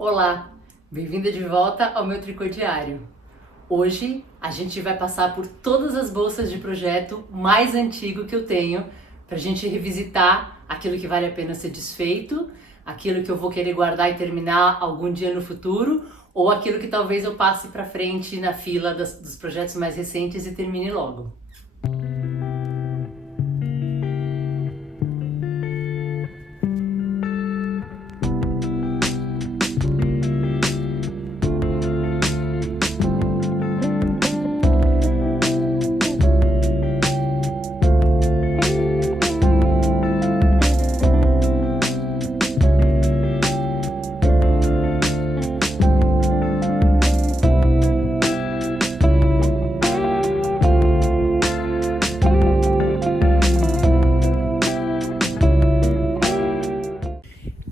Olá, bem-vinda de volta ao meu tricô diário. Hoje a gente vai passar por todas as bolsas de projeto mais antigo que eu tenho para a gente revisitar aquilo que vale a pena ser desfeito, aquilo que eu vou querer guardar e terminar algum dia no futuro, ou aquilo que talvez eu passe para frente na fila dos projetos mais recentes e termine logo.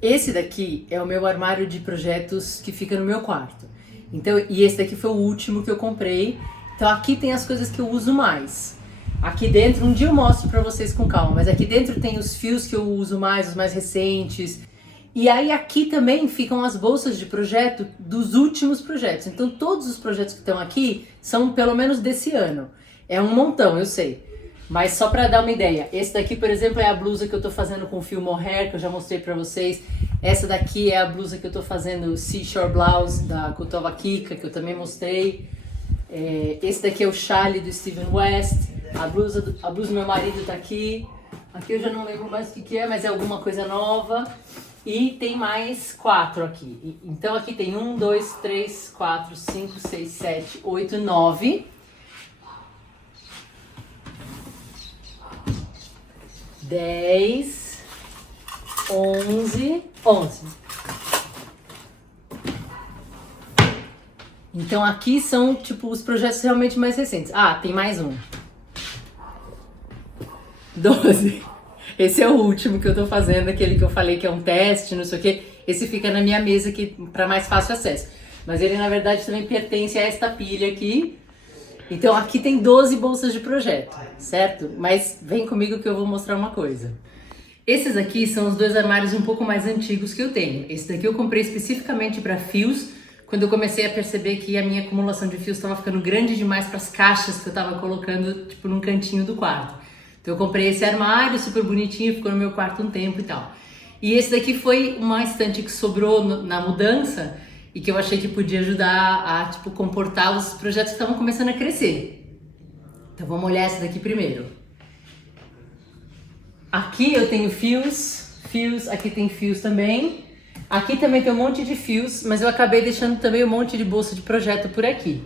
Esse daqui é o meu armário de projetos que fica no meu quarto. Então, e esse daqui foi o último que eu comprei. Então aqui tem as coisas que eu uso mais. Aqui dentro, um dia eu mostro pra vocês com calma, mas aqui dentro tem os fios que eu uso mais, os mais recentes. E aí aqui também ficam as bolsas de projeto dos últimos projetos. Então todos os projetos que estão aqui são pelo menos desse ano. É um montão, eu sei. Mas só pra dar uma ideia, esse daqui, por exemplo, é a blusa que eu tô fazendo com fio mohair, que eu já mostrei pra vocês. Essa daqui é a blusa que eu tô fazendo Seashore Blouse da Kutova Kika, que eu também mostrei. Esse daqui é o chale do Steven West. A blusa do meu marido tá aqui. Aqui eu já não lembro mais o que é, mas é alguma coisa nova. E tem mais 4 aqui. Então aqui tem 1, 2, 3, 4, 5, 6, 7, 8, 9. 10, 11. Então aqui são tipo os projetos realmente mais recentes. Ah, tem mais um. 12. Esse é o último que eu tô fazendo, aquele que eu falei que é um teste, não sei o que. Esse fica na minha mesa aqui para mais fácil acesso. Mas ele na verdade também pertence a esta pilha aqui. Então aqui tem 12 bolsas de projeto, certo? Mas vem comigo que eu vou mostrar uma coisa. Esses aqui são os dois armários um pouco mais antigos que eu tenho. Esse daqui eu comprei especificamente para fios, quando eu comecei a perceber que a minha acumulação de fios estava ficando grande demais para as caixas que eu estava colocando, tipo, num cantinho do quarto. Então eu comprei esse armário super bonitinho, ficou no meu quarto um tempo e tal. E esse daqui foi uma estante que sobrou na mudança e que eu achei que podia ajudar a, tipo, comportar os projetos que estavam começando a crescer. Então vamos olhar essa daqui primeiro. Aqui eu tenho fios, aqui tem fios também. Aqui também tem um monte de fios, mas eu acabei deixando também um monte de bolsa de projeto por aqui.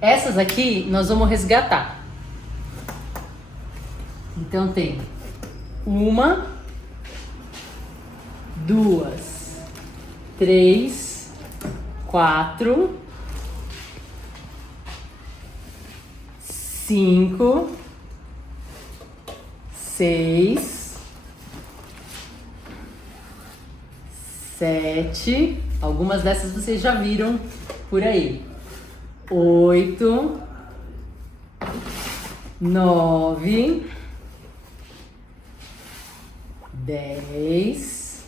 Essas aqui nós vamos resgatar. Então tem 1, 2, 3, 4, 5, 6, 7, algumas dessas vocês já viram por aí. 8, 9, 10,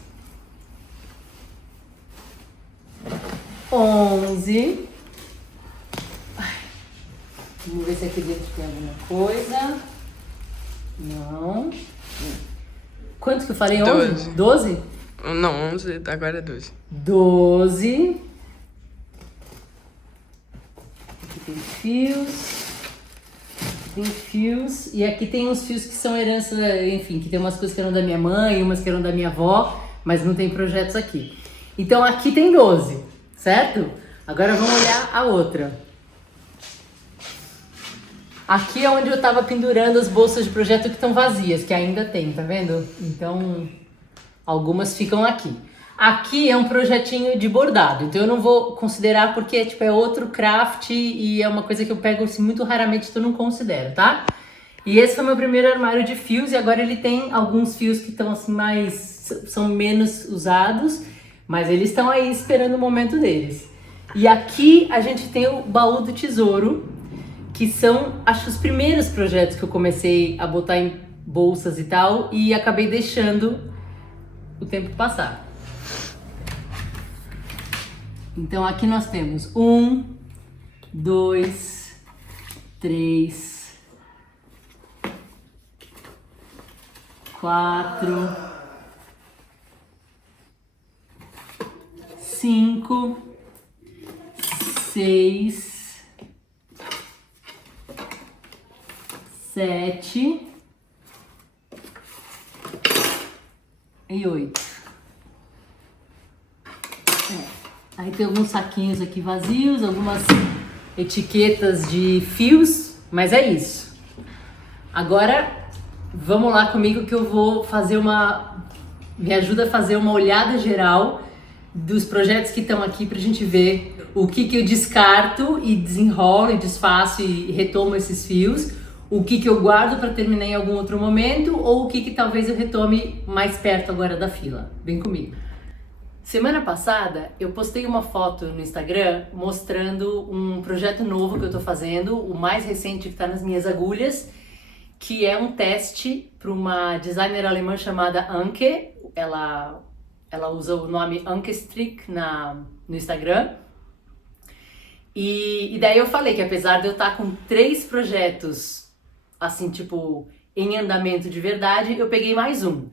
11. Vamos ver se aqui dentro tem alguma coisa. Não. Quantos que eu falei? 11? 12? Não, 11, agora é 12. 12. Aqui tem fios. Tem fios. E aqui tem uns fios que são herança, enfim, que tem umas coisas que eram da minha mãe, umas que eram da minha avó, mas não tem projetos aqui. Então aqui tem 12, certo? Agora vamos olhar a outra. Aqui é onde eu tava pendurando as bolsas de projeto que estão vazias, que ainda tem, tá vendo? Então, algumas ficam aqui. Aqui é um projetinho de bordado, então eu não vou considerar porque tipo, é outro craft e é uma coisa que eu pego assim, muito raramente, então eu não considero, tá? E esse foi meu primeiro armário de fios e agora ele tem alguns fios que estão assim são menos usados, mas eles estão aí esperando o momento deles. E aqui a gente tem o baú do tesouro, que são, acho, os primeiros projetos que eu comecei a botar em bolsas e tal, e acabei deixando o tempo passar. Então aqui nós temos 1, 2, 3, 4, 5, 6, 7 e 8. Aí tem alguns saquinhos aqui vazios, algumas etiquetas de fios, mas é isso. Agora vamos lá comigo que eu vou fazer me ajuda a fazer uma olhada geral dos projetos que estão aqui pra gente ver o que eu descarto e desenrolo e desfaço e retomo esses fios, o que eu guardo para terminar em algum outro momento ou o que talvez eu retome mais perto agora da fila. Vem comigo. Semana passada eu postei uma foto no Instagram mostrando um projeto novo que eu tô fazendo, o mais recente que tá nas minhas agulhas, que é um teste para uma designer alemã chamada Anke. Ela usa o nome Anke Strick no Instagram. E daí eu falei que apesar de eu estar com 3 projetos, assim, tipo, em andamento de verdade, eu peguei mais um.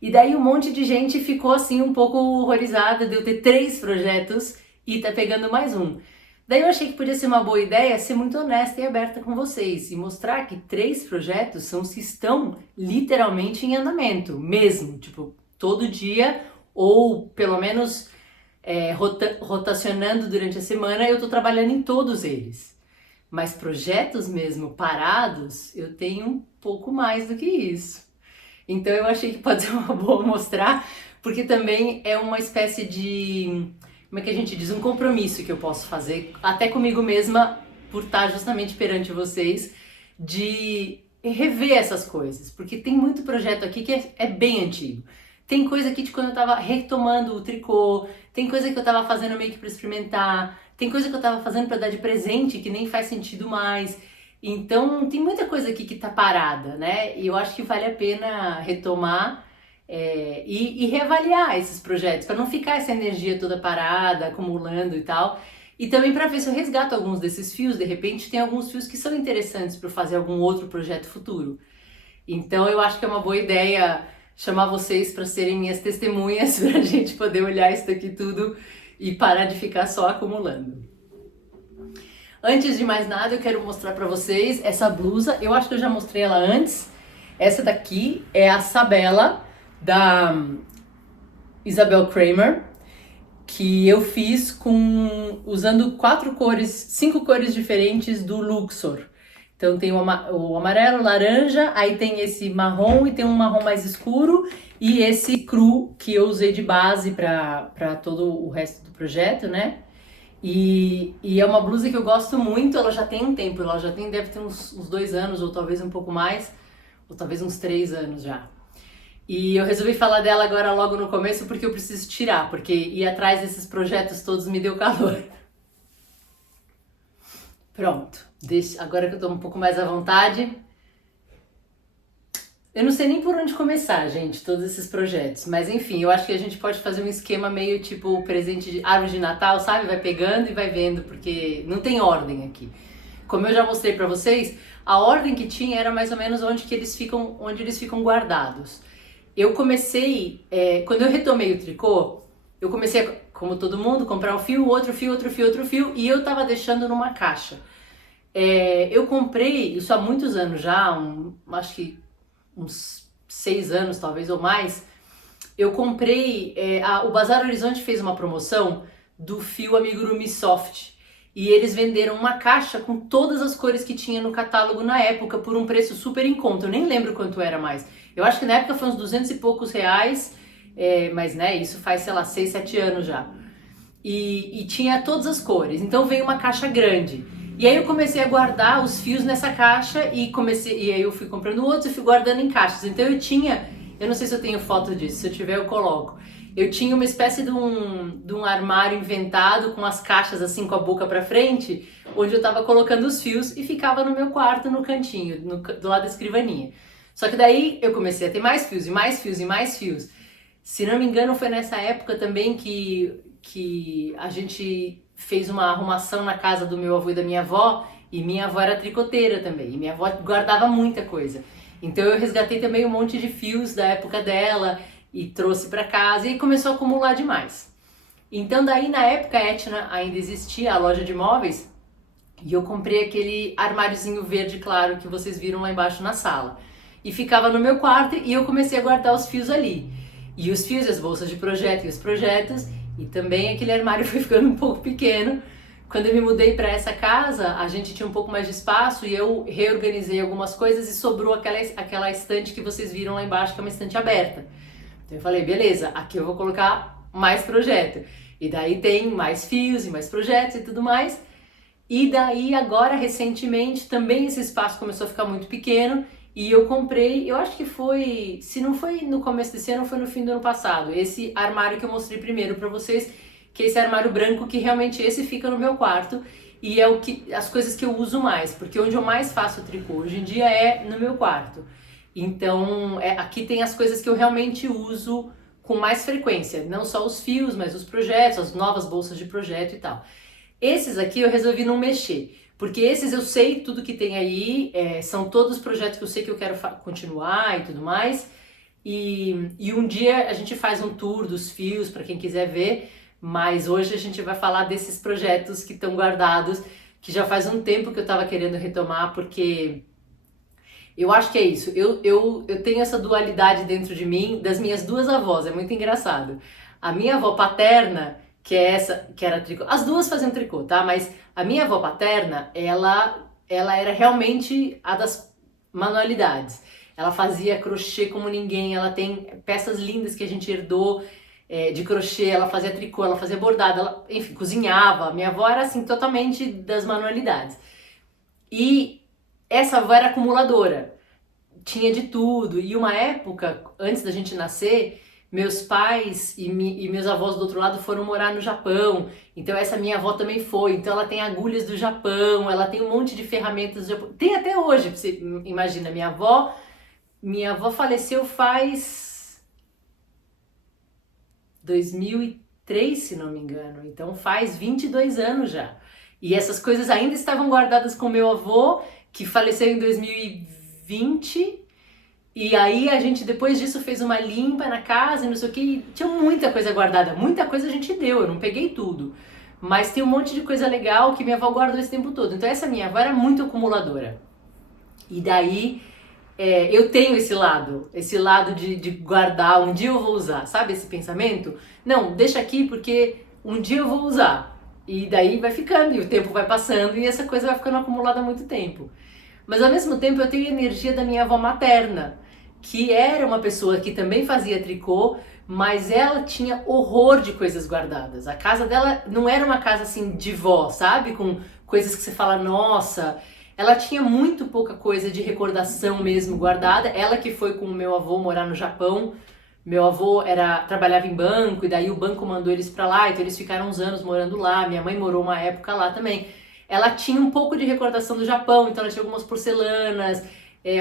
E daí um monte de gente ficou, assim, um pouco horrorizada de eu ter 3 projetos e tá pegando mais um. Daí eu achei que podia ser uma boa ideia ser muito honesta e aberta com vocês e mostrar que 3 projetos são os que estão literalmente em andamento, mesmo, tipo, todo dia ou pelo menos rotacionando durante a semana, eu tô trabalhando em todos eles. Mas projetos mesmo parados, eu tenho um pouco mais do que isso. Então eu achei que pode ser uma boa mostrar, porque também é uma espécie de, como é que a gente diz, um compromisso que eu posso fazer, até comigo mesma, por estar justamente perante vocês, de rever essas coisas, porque tem muito projeto aqui que é bem antigo. Tem coisa aqui de quando eu tava retomando o tricô, tem coisa que eu tava fazendo meio que pra experimentar, tem coisa que eu tava fazendo pra dar de presente que nem faz sentido mais. Então tem muita coisa aqui que tá parada, né? E eu acho que vale a pena retomar e reavaliar esses projetos, para não ficar essa energia toda parada, acumulando e tal. E também para ver se eu resgato alguns desses fios, de repente tem alguns fios que são interessantes para fazer algum outro projeto futuro. Então eu acho que é uma boa ideia chamar vocês para serem minhas testemunhas, para a gente poder olhar isso daqui tudo e parar de ficar só acumulando. Antes de mais nada, eu quero mostrar para vocês essa blusa. Eu acho que eu já mostrei ela antes. Essa daqui é a Sabella, da Isabel Kramer, que eu fiz usando 5 cores diferentes do Luxor. Então tem o amarelo, laranja, aí tem esse marrom e tem um marrom mais escuro e esse cru que eu usei de base para todo o resto do projeto, né? E é uma blusa que eu gosto muito, ela já tem um tempo, deve ter uns 2 anos ou talvez um pouco mais, ou talvez uns 3 anos já. E eu resolvi falar dela agora logo no começo porque eu preciso tirar, porque ir atrás desses projetos todos me deu calor. Pronto, agora que eu tô um pouco mais à vontade. Eu não sei nem por onde começar, gente, todos esses projetos. Mas enfim, eu acho que a gente pode fazer um esquema meio tipo presente de árvore de Natal, sabe? Vai pegando e vai vendo, porque não tem ordem aqui. Como eu já mostrei pra vocês, a ordem que tinha era mais ou menos onde eles ficam guardados. Eu comecei, quando eu retomei o tricô, eu comecei, como todo mundo, comprar um fio, outro fio, outro fio, outro fio, e eu tava deixando numa caixa. Eu comprei, isso há muitos anos já, acho que uns 6 anos talvez ou mais, eu comprei, o Bazar Horizonte fez uma promoção do fio Amigurumi Soft e eles venderam uma caixa com todas as cores que tinha no catálogo na época por um preço super em conta, eu nem lembro quanto era mais, eu acho que na época foi uns 200 e poucos reais, mas né, isso faz sei lá 6, 7 anos já, e tinha todas as cores, então veio uma caixa grande. E aí eu comecei a guardar os fios nessa caixa e aí eu fui comprando outros e fui guardando em caixas. Então eu não sei se eu tenho foto disso, se eu tiver eu coloco. Eu tinha uma espécie de um armário inventado com as caixas assim com a boca pra frente, onde eu tava colocando os fios e ficava no meu quarto, no cantinho, do lado da escrivaninha. Só que daí eu comecei a ter mais fios e mais fios e mais fios. Se não me engano foi nessa época também que que a gente fez uma arrumação na casa do meu avô e da minha avó, e minha avó era tricoteira também, e minha avó guardava muita coisa. Então eu resgatei também um monte de fios da época dela e trouxe para casa e começou a acumular demais. Então daí na época a Etna ainda existia, a loja de móveis, e eu comprei aquele armáriozinho verde claro que vocês viram lá embaixo na sala. E ficava no meu quarto e eu comecei a guardar os fios ali. E os fios, as bolsas de projeto e os projetos, e também aquele armário foi ficando um pouco pequeno. Quando eu me mudei para essa casa, a gente tinha um pouco mais de espaço e eu reorganizei algumas coisas e sobrou aquela estante que vocês viram lá embaixo, que é uma estante aberta. Então eu falei, beleza, aqui eu vou colocar mais projeto. E daí tem mais fios e mais projetos e tudo mais. E daí agora, recentemente, também esse espaço começou a ficar muito pequeno e eu comprei, eu acho que foi, se não foi no começo desse ano, foi no fim do ano passado, esse armário que eu mostrei primeiro pra vocês, que é esse armário branco, que realmente esse fica no meu quarto e é as coisas que eu uso mais, porque onde eu mais faço tricô hoje em dia é no meu quarto. Então, aqui tem as coisas que eu realmente uso com mais frequência, não só os fios, mas os projetos, as novas bolsas de projeto e tal. Esses aqui eu resolvi não mexer, porque esses eu sei tudo que tem aí, são todos projetos que eu sei que eu quero continuar e tudo mais, e um dia a gente faz um tour dos fios para quem quiser ver, mas hoje a gente vai falar desses projetos que estão guardados, que já faz um tempo que eu estava querendo retomar, porque eu acho que é isso, eu tenho essa dualidade dentro de mim, das minhas duas avós, é muito engraçado. A minha avó paterna, que é essa, que era tricô. As duas faziam tricô, tá? Mas a minha avó paterna, ela era realmente a das manualidades. Ela fazia crochê como ninguém, ela tem peças lindas que a gente herdou de crochê, ela fazia tricô, ela fazia bordado, ela, enfim, cozinhava. Minha avó era assim, totalmente das manualidades. E essa avó era acumuladora, tinha de tudo. E uma época, antes da gente nascer, meus pais e meus avós do outro lado foram morar no Japão, então essa minha avó também foi, então ela tem agulhas do Japão, ela tem um monte de ferramentas do Japão, tem até hoje, você imagina, minha avó faleceu faz 2003, se não me engano, então faz 22 anos já, e essas coisas ainda estavam guardadas com meu avô, que faleceu em 2020, e aí a gente depois disso fez uma limpa na casa e não sei o que, tinha muita coisa guardada, muita coisa a gente deu, eu não peguei tudo. Mas tem um monte de coisa legal que minha avó guardou esse tempo todo. Então essa minha avó era muito acumuladora. E daí eu tenho esse lado de guardar, um dia eu vou usar, sabe esse pensamento? Não, deixa aqui porque um dia eu vou usar. E daí vai ficando, e o tempo vai passando e essa coisa vai ficando acumulada há muito tempo. Mas ao mesmo tempo eu tenho a energia da minha avó materna, que era uma pessoa que também fazia tricô, mas ela tinha horror de coisas guardadas. A casa dela não era uma casa assim de vó, sabe? Com coisas que você fala, nossa. Ela tinha muito pouca coisa de recordação mesmo guardada. Ela que foi com o meu avô morar no Japão. Meu avô trabalhava em banco e daí o banco mandou eles pra lá, então eles ficaram uns anos morando lá. Minha mãe morou uma época lá também. Ela tinha um pouco de recordação do Japão, então ela tinha algumas porcelanas,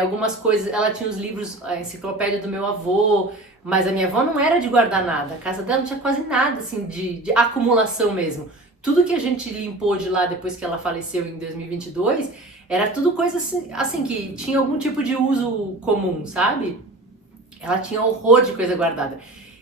algumas coisas, ela tinha os livros, a enciclopédia do meu avô, mas a minha avó não era de guardar nada, a casa dela não tinha quase nada assim de acumulação mesmo. Tudo que a gente limpou de lá depois que ela faleceu em 2022, era tudo coisa assim que tinha algum tipo de uso comum, sabe? Ela tinha horror de coisa guardada.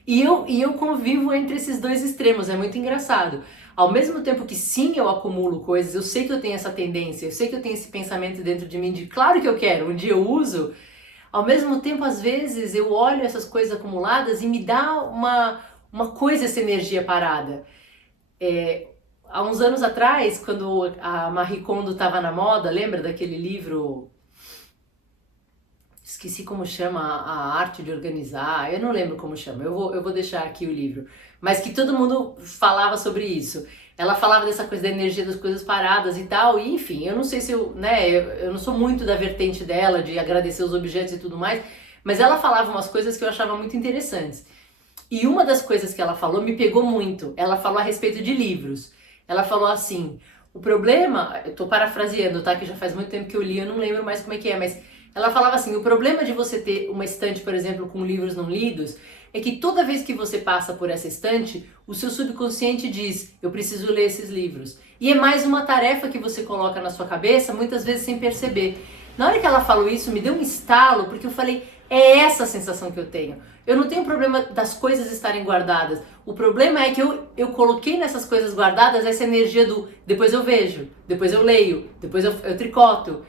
E eu convivo entre esses dois extremos, é muito engraçado. Ao mesmo tempo que sim, eu acumulo coisas, eu sei que eu tenho essa tendência, eu sei que eu tenho esse pensamento dentro de mim de claro que eu quero, um dia eu uso. Ao mesmo tempo, às vezes, eu olho essas coisas acumuladas e me dá uma coisa, essa energia parada. Há uns anos atrás, quando a Marie Kondo estava na moda, lembra daquele livro... Esqueci como chama, a arte de organizar, eu não lembro como chama, eu vou deixar aqui o livro. Mas que todo mundo falava sobre isso. Ela falava dessa coisa da energia das coisas paradas e tal, e enfim, eu não sei se eu não sou muito da vertente dela, de agradecer os objetos e tudo mais, mas ela falava umas coisas que eu achava muito interessantes. E uma das coisas que ela falou me pegou muito, ela falou a respeito de livros. Ela falou assim, o problema, eu tô parafraseando, tá, que já faz muito tempo que eu li, eu não lembro mais como é que é, mas ela falava assim, o problema de você ter uma estante, por exemplo, com livros não lidos, é que toda vez que você passa por essa estante, o seu subconsciente diz, eu preciso ler esses livros. E é mais uma tarefa que você coloca na sua cabeça, muitas vezes sem perceber. Na hora que ela falou isso, me deu um estalo, porque eu falei, é essa a sensação que eu tenho. Eu não tenho problema das coisas estarem guardadas. O problema é que eu coloquei nessas coisas guardadas essa energia do depois eu vejo, depois eu leio, depois eu tricoto.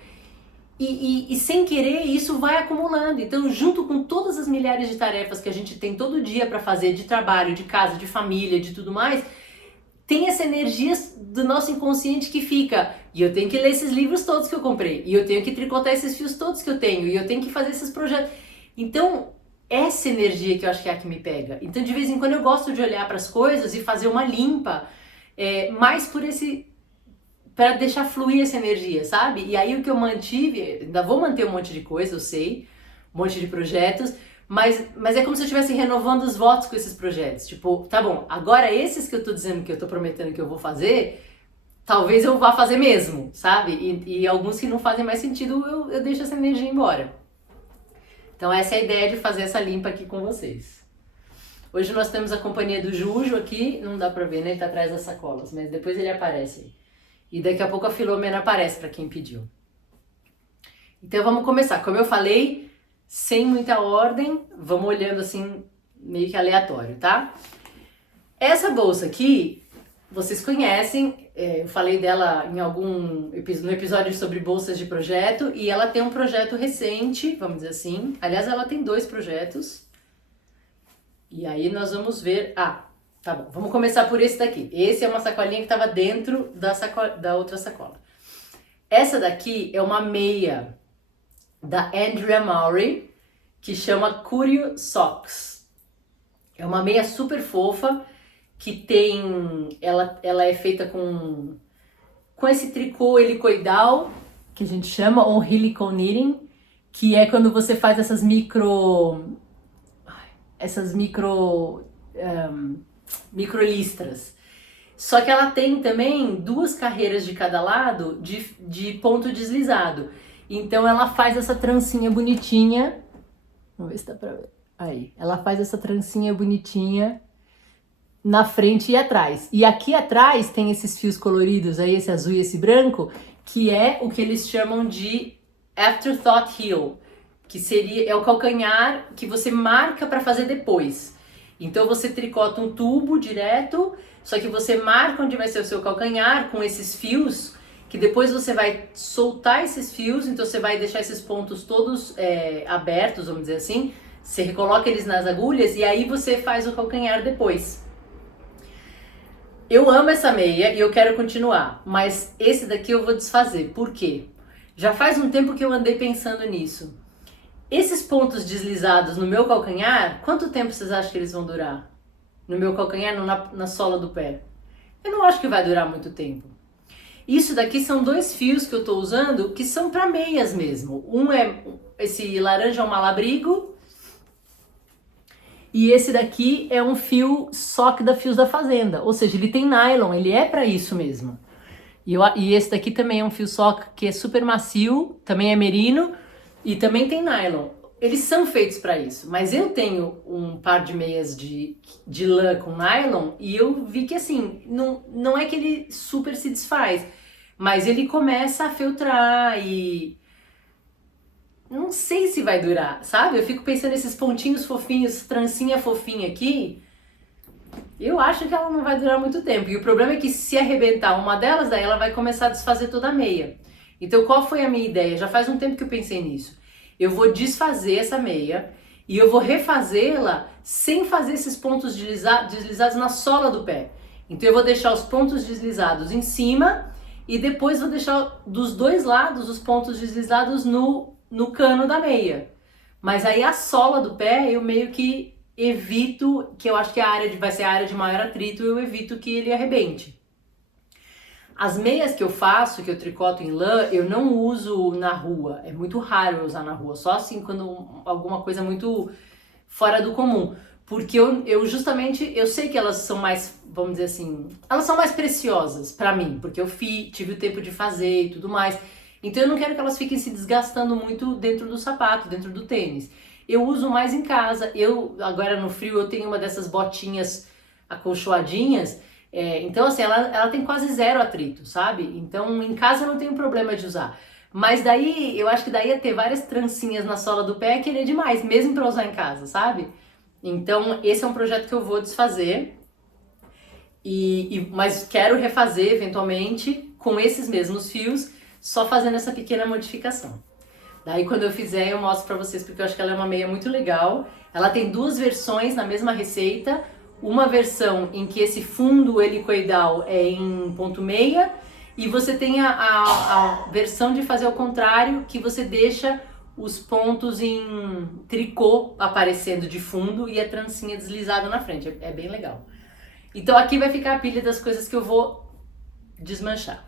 E sem querer isso vai acumulando. Então, junto com todas as milhares de tarefas que a gente tem todo dia para fazer, de trabalho, de casa, de família, de tudo mais, tem essa energia do nosso inconsciente que fica, e eu tenho que ler esses livros todos que eu comprei, e eu tenho que tricotar esses fios todos que eu tenho, e eu tenho que fazer esses projetos. Então, essa energia que eu acho que é a que me pega. Então, de vez em quando eu gosto de olhar para as coisas e fazer uma limpa, mais por esse... para deixar fluir essa energia, sabe? E aí o que eu mantive, ainda vou manter um monte de coisa, eu sei, um monte de projetos, mas é como se eu estivesse renovando os votos com esses projetos. Tipo, tá bom, agora esses que eu tô dizendo que eu tô prometendo que eu vou fazer, talvez eu vá fazer mesmo, sabe? E alguns que não fazem mais sentido, eu deixo essa energia embora. Então essa é a ideia de fazer essa limpa aqui com vocês. Hoje nós temos a companhia do Jujo aqui, não dá pra ver, né? Ele tá atrás das sacolas, mas depois ele aparece aí. E daqui a pouco a Filomena aparece para quem pediu. Então vamos começar. Como eu falei, sem muita ordem, vamos olhando assim, meio que aleatório, tá? Essa bolsa aqui, vocês conhecem, eu falei dela no episódio sobre bolsas de projeto, e ela tem um projeto recente, vamos dizer assim. Aliás, ela tem 2 projetos. E aí nós vamos ver... tá bom, vamos começar por esse daqui. Esse é uma sacolinha que estava dentro da outra sacola. Essa daqui é uma meia da Andrea Mowry, que chama Curio Socks. É uma meia super fofa, que tem... Ela é feita com esse tricô helicoidal, que a gente chama, ou helical knitting, que é quando você faz essas microlistras. Só que ela tem também 2 carreiras de cada lado de ponto deslizado. Então ela faz essa trancinha bonitinha. Vamos ver se dá pra ver. Aí, ela faz essa trancinha bonitinha na frente e atrás. E aqui atrás tem esses fios coloridos aí, esse azul e esse branco, que é o que eles chamam de afterthought heel, que é o calcanhar que você marca para fazer depois. Então você tricota um tubo direto, só que você marca onde vai ser o seu calcanhar com esses fios, que depois você vai soltar esses fios, então você vai deixar esses pontos todos abertos, vamos dizer assim, você recoloca eles nas agulhas e aí você faz o calcanhar depois. Eu amo essa meia e eu quero continuar, mas esse daqui eu vou desfazer. Por quê? Já faz um tempo que eu andei pensando nisso. Esses pontos deslizados no meu calcanhar, quanto tempo vocês acham que eles vão durar? No meu calcanhar, na sola do pé? Eu não acho que vai durar muito tempo. Isso daqui são 2 fios que eu tô usando que são para meias mesmo. Um é esse laranja, é um malabrigo. E esse daqui é um fio sock da Fios da Fazenda. Ou seja, ele tem nylon, ele é para isso mesmo. E esse daqui também é um fio sock que é super macio, também é merino e também tem nylon. Eles são feitos para isso, mas eu tenho um par de meias de lã com nylon e eu vi que assim, não é que ele super se desfaz, mas ele começa a filtrar e... não sei se vai durar, sabe? Eu fico pensando nesses pontinhos fofinhos, trancinha fofinha aqui. Eu acho que ela não vai durar muito tempo. E o problema é que se arrebentar uma delas, daí ela vai começar a desfazer toda a meia. Então qual foi a minha ideia? Já faz um tempo que eu pensei nisso. Eu vou desfazer essa meia e eu vou refazê-la sem fazer esses pontos deslizados na sola do pé. Então eu vou deixar os pontos deslizados em cima e depois vou deixar dos 2 lados os pontos deslizados no cano da meia. Mas aí a sola do pé eu meio que evito, que eu acho que vai ser a área de maior atrito, eu evito que ele arrebente. As meias que eu faço, que eu tricoto em lã, eu não uso na rua. É muito raro eu usar na rua, só assim quando alguma coisa muito fora do comum. Porque eu justamente, eu sei que elas são mais, vamos dizer assim, elas são mais preciosas pra mim, porque eu tive o tempo de fazer e tudo mais. Então eu não quero que elas fiquem se desgastando muito dentro do sapato, dentro do tênis. eu uso mais em casa. Eu, agora no frio, eu tenho uma dessas botinhas acolchoadinhas, então assim, ela tem quase zero atrito, sabe? Então em casa eu não tenho problema de usar. Mas daí, eu acho que daí ia ter várias trancinhas na sola do pé, querer demais, mesmo pra usar em casa, sabe? Então esse é um projeto que eu vou desfazer, mas quero refazer eventualmente com esses mesmos fios, só fazendo essa pequena modificação. Daí quando eu fizer eu mostro pra vocês, porque eu acho que ela é uma meia muito legal. Ela tem duas versões na mesma receita, uma versão em que esse fundo helicoidal é em ponto meia, e você tem a versão de fazer ao contrário, que você deixa os pontos em tricô aparecendo de fundo e a trancinha deslizada na frente, é bem legal. Então aqui vai ficar a pilha das coisas que eu vou desmanchar.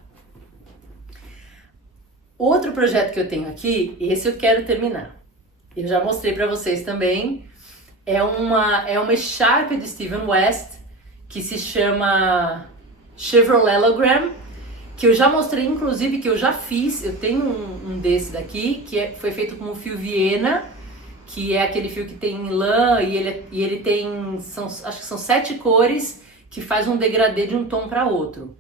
Outro projeto que eu tenho aqui, esse eu quero terminar. Eu já mostrei pra vocês também. É uma Sharp de Steven West, que se chama Chevrolelogram, que eu já mostrei, inclusive, que eu já fiz. Eu tenho um desse daqui, que foi feito com o fio Viena, que é aquele fio que tem lã, e ele tem, acho que são 7 cores, que faz um degradê de um tom para outro.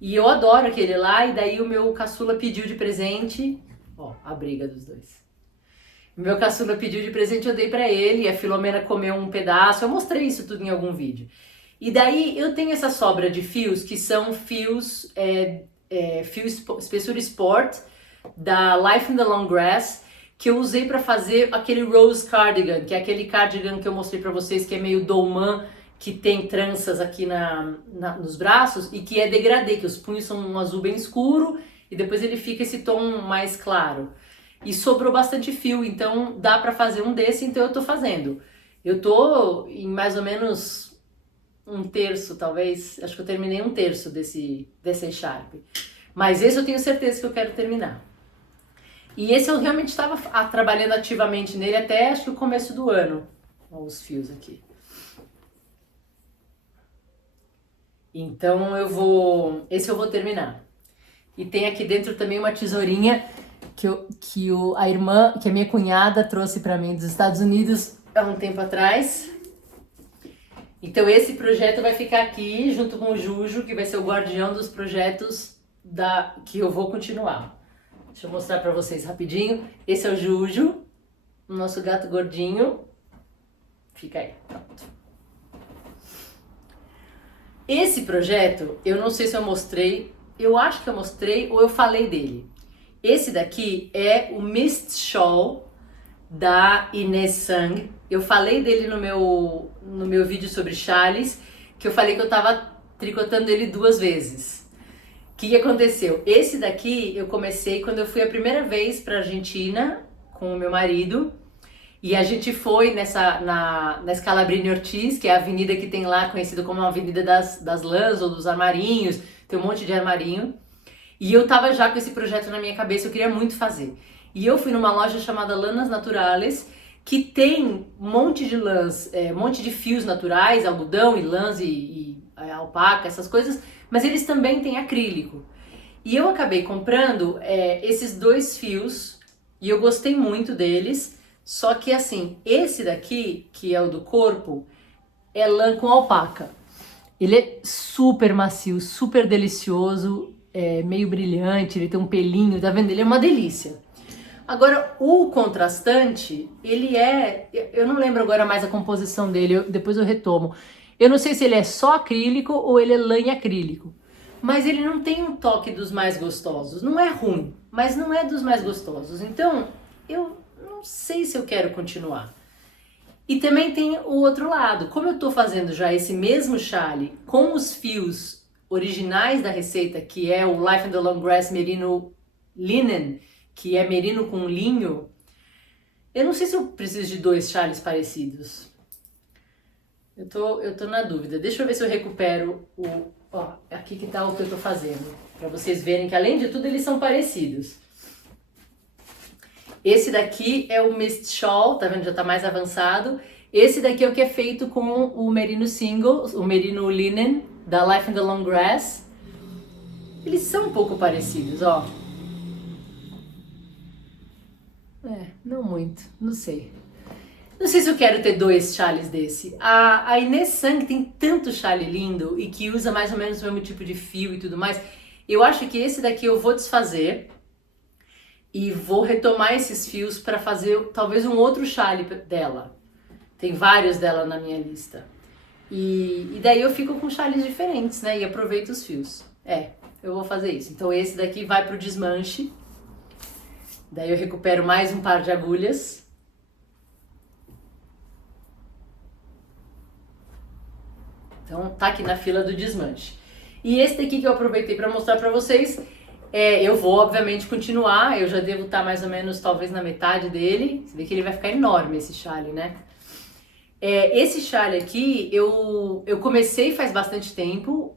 E eu adoro aquele lá, e daí o meu caçula pediu de presente, ó, a briga dos dois. O meu caçula pediu de presente, eu dei pra ele, a Filomena comeu um pedaço, eu mostrei isso tudo em algum vídeo. E daí eu tenho essa sobra de fios, que são fios, fio espessura Sport, da Life in the Long Grass, que eu usei pra fazer aquele Rose Cardigan, que é aquele cardigan que eu mostrei pra vocês, que é meio dolman, que tem tranças aqui nos braços, e que é degradê, que os punhos são um azul bem escuro, e depois ele fica esse tom mais claro. E sobrou bastante fio, então dá pra fazer um desse, então eu tô fazendo. Eu tô em mais ou menos um terço, talvez, acho que eu terminei um terço desse Sharp. Mas esse eu tenho certeza que eu quero terminar. E esse eu realmente estava trabalhando ativamente nele até acho que o começo do ano. Olha os fios aqui. Então esse eu vou terminar. E tem aqui dentro também uma tesourinha que a minha cunhada trouxe para mim dos Estados Unidos há um tempo atrás. Então esse projeto vai ficar aqui junto com o Juju, que vai ser o guardião dos projetos que eu vou continuar. Deixa eu mostrar para vocês rapidinho. Esse é o Juju, o nosso gato gordinho. Fica aí, pronto. Esse projeto, eu não sei se eu mostrei, eu acho que eu mostrei ou eu falei dele. Esse daqui é o Mist Shawl da Inês Sang. Eu falei dele no meu vídeo sobre chales, que eu falei que eu tava tricotando ele 2 vezes. O que aconteceu? Esse daqui eu comecei quando eu fui a primeira vez pra Argentina com o meu marido. E a gente foi na Scalabrini Ortiz, que é a avenida que tem lá, conhecida como a Avenida das Lãs ou dos Armarinhos. Tem um monte de armarinho. E eu tava já com esse projeto na minha cabeça, eu queria muito fazer. E eu fui numa loja chamada Lanas Naturales, que tem um monte de lãs, um monte de fios naturais, algodão e lãs e alpaca, essas coisas, mas eles também têm acrílico. E eu acabei comprando esses 2 fios, e eu gostei muito deles, só que assim, esse daqui, que é o do corpo, é lã com alpaca. Ele é super macio, super delicioso, meio brilhante, ele tem um pelinho, tá vendo? Ele é uma delícia. Agora, o contrastante, ele eu não lembro agora mais a composição dele, depois eu retomo. Eu não sei se ele é só acrílico ou ele é lã e acrílico. Mas ele não tem um toque dos mais gostosos. Não é ruim, mas não é dos mais gostosos. Então, eu não sei se eu quero continuar. E também tem o outro lado. Como eu tô fazendo já esse mesmo chale com os fios originais da receita, que é o Life in the Long Grass Merino Linen, que é merino com linho, eu não sei se eu preciso de 2 chales parecidos. Eu tô na dúvida. Deixa eu ver se eu recupero aqui que tá o que eu tô fazendo, pra vocês verem que além de tudo eles são parecidos. Esse daqui é o Mist Shawl, tá vendo? Já tá mais avançado. Esse daqui é o que é feito com o merino single, o merino linen da Life in the Long Grass. Eles são um pouco parecidos, ó. Não muito, não sei. Não sei se eu quero ter 2 chales desse. A Inês Sang tem tanto chale lindo e que usa mais ou menos o mesmo tipo de fio e tudo mais. Eu acho que esse daqui eu vou desfazer e vou retomar esses fios para fazer talvez um outro chale dela. Tem vários dela na minha lista. E daí eu fico com chales diferentes, né? E aproveito os fios. Eu vou fazer isso. Então esse daqui vai pro desmanche. Daí eu recupero mais um par de agulhas. Então tá aqui na fila do desmanche. E esse daqui que eu aproveitei para mostrar para vocês, eu vou obviamente continuar, eu já devo estar mais ou menos talvez na metade dele. Você vê que ele vai ficar enorme esse chale, né? Esse chale aqui eu comecei faz bastante tempo,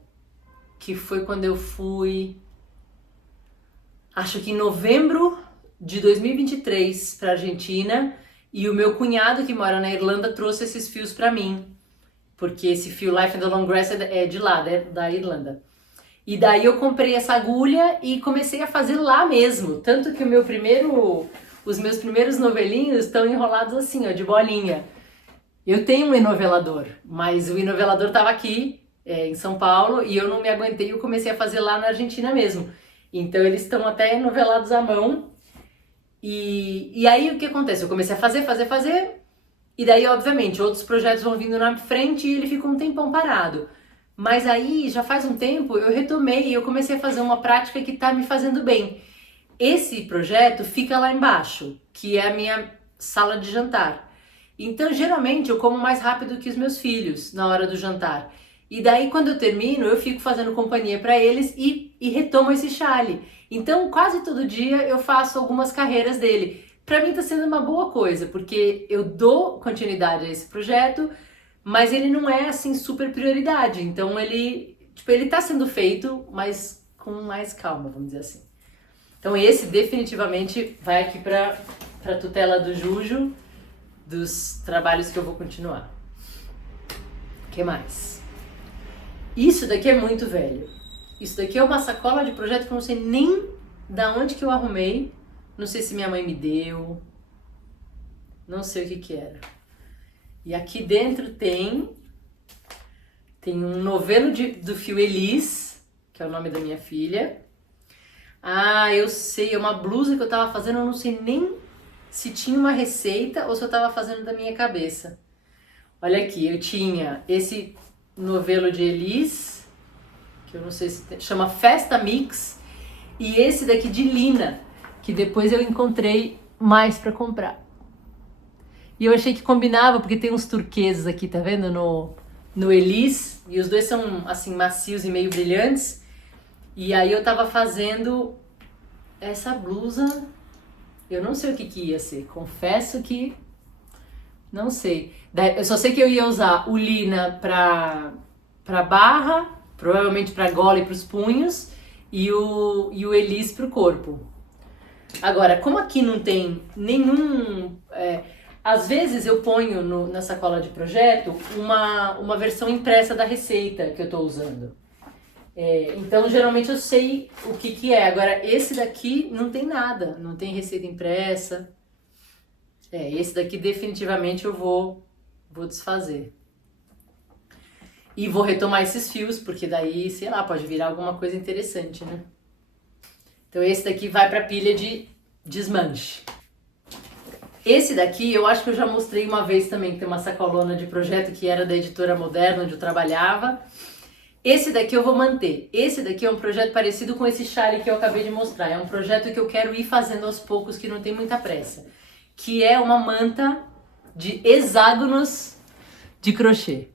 que foi quando eu fui, acho que em novembro de 2023 para Argentina, e o meu cunhado que mora na Irlanda trouxe esses fios para mim. Porque esse fio Life in the Long Grass é de lá, da Irlanda. E daí eu comprei essa agulha e comecei a fazer lá mesmo. Tanto que os meus primeiros novelinhos estão enrolados assim, ó, de bolinha. Eu tenho um enovelador, mas o enovelador estava aqui, em São Paulo, e eu não me aguentei e eu comecei a fazer lá na Argentina mesmo. Então eles estão até enovelados à mão. E aí o que acontece? Eu comecei a fazer. E daí, obviamente, outros projetos vão vindo na frente e ele fica um tempão parado. Mas aí, já faz um tempo, eu retomei e eu comecei a fazer uma prática que tá me fazendo bem. Esse projeto fica lá embaixo, que é a minha sala de jantar. Então, geralmente, eu como mais rápido que os meus filhos na hora do jantar. E daí, quando eu termino, eu fico fazendo companhia para eles e retomo esse chale. Então, quase todo dia eu faço algumas carreiras dele. Para mim tá sendo uma boa coisa, porque eu dou continuidade a esse projeto, mas ele não é assim super prioridade. Então ele tá sendo feito, mas com mais calma, vamos dizer assim. Então esse definitivamente vai aqui para tutela do Juju, dos trabalhos que eu vou continuar. O que mais? Isso daqui é muito velho. Isso daqui é uma sacola de projeto que eu não sei nem da onde que eu arrumei. Não sei se minha mãe me deu, não sei o que era. E aqui dentro tem um novelo do fio Elis, que é o nome da minha filha. Ah, eu sei, é uma blusa que eu tava fazendo, eu não sei nem se tinha uma receita ou se eu tava fazendo da minha cabeça. Olha aqui, eu tinha esse novelo de Elis, que eu não sei se chama Festa Mix, e esse daqui de Lina, que depois eu encontrei mais pra comprar. E eu achei que combinava, porque tem uns turqueses aqui, tá vendo? No Elis, e os dois são assim macios e meio brilhantes. E aí eu tava fazendo essa blusa, eu não sei o que ia ser, confesso que não sei. Eu só sei que eu ia usar o Lina pra barra, provavelmente pra gola e pros punhos, e o Elis pro corpo. Agora, como aqui não tem nenhum... às vezes eu ponho na sacola de projeto uma versão impressa da receita que eu tô usando. Então, geralmente eu sei o que é. Agora, esse daqui não tem nada, não tem receita impressa. Esse daqui definitivamente eu vou desfazer. E vou retomar esses fios, porque daí, sei lá, pode virar alguma coisa interessante, né? Então esse daqui vai para pilha de desmanche. Esse daqui eu acho que eu já mostrei uma vez também, que tem uma sacolona de projeto que era da Editora Moderna, onde eu trabalhava. Esse daqui eu vou manter. Esse daqui é um projeto parecido com esse chale que eu acabei de mostrar. É um projeto que eu quero ir fazendo aos poucos, que não tem muita pressa. Que é uma manta de hexágonos de crochê.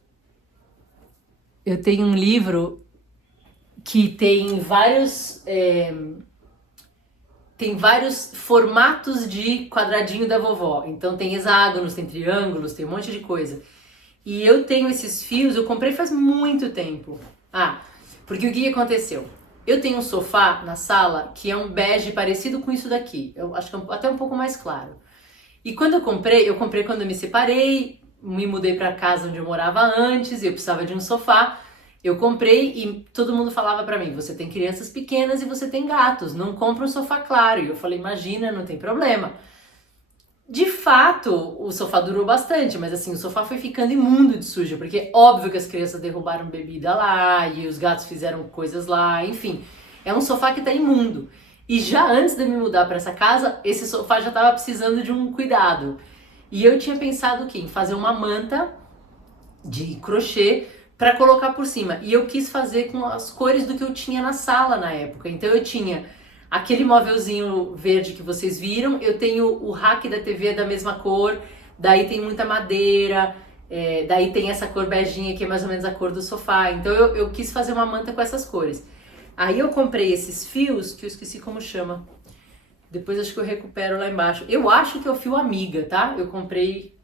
Eu tenho um livro que tem vários formatos de quadradinho da vovó. Então tem hexágonos, tem triângulos, tem um monte de coisa. E eu tenho esses fios, eu comprei faz muito tempo. Porque o que aconteceu? Eu tenho um sofá na sala que é um bege parecido com isso daqui. Eu acho que é até um pouco mais claro. E quando eu comprei quando eu me separei, me mudei para casa onde eu morava antes, e eu precisava de um sofá. Eu comprei e todo mundo falava pra mim, você tem crianças pequenas e você tem gatos, não compra um sofá claro. E eu falei, imagina, não tem problema. De fato, o sofá durou bastante, mas assim, o sofá foi ficando imundo de sujo, porque óbvio que as crianças derrubaram bebida lá e os gatos fizeram coisas lá, enfim. É um sofá que tá imundo. E já antes de eu me mudar para essa casa, esse sofá já tava precisando de um cuidado. E eu tinha pensado o quê? Em fazer uma manta de crochê para colocar por cima. E eu quis fazer com as cores do que eu tinha na sala na época. Então eu tinha aquele móvelzinho verde que vocês viram, eu tenho o rack da TV da mesma cor, daí tem muita madeira, daí tem essa cor beijinha que é mais ou menos a cor do sofá. Então eu quis fazer uma manta com essas cores. Aí eu comprei esses fios, que eu esqueci como chama. Depois acho que eu recupero lá embaixo. Eu acho que é o fio Amiga, tá? Eu comprei...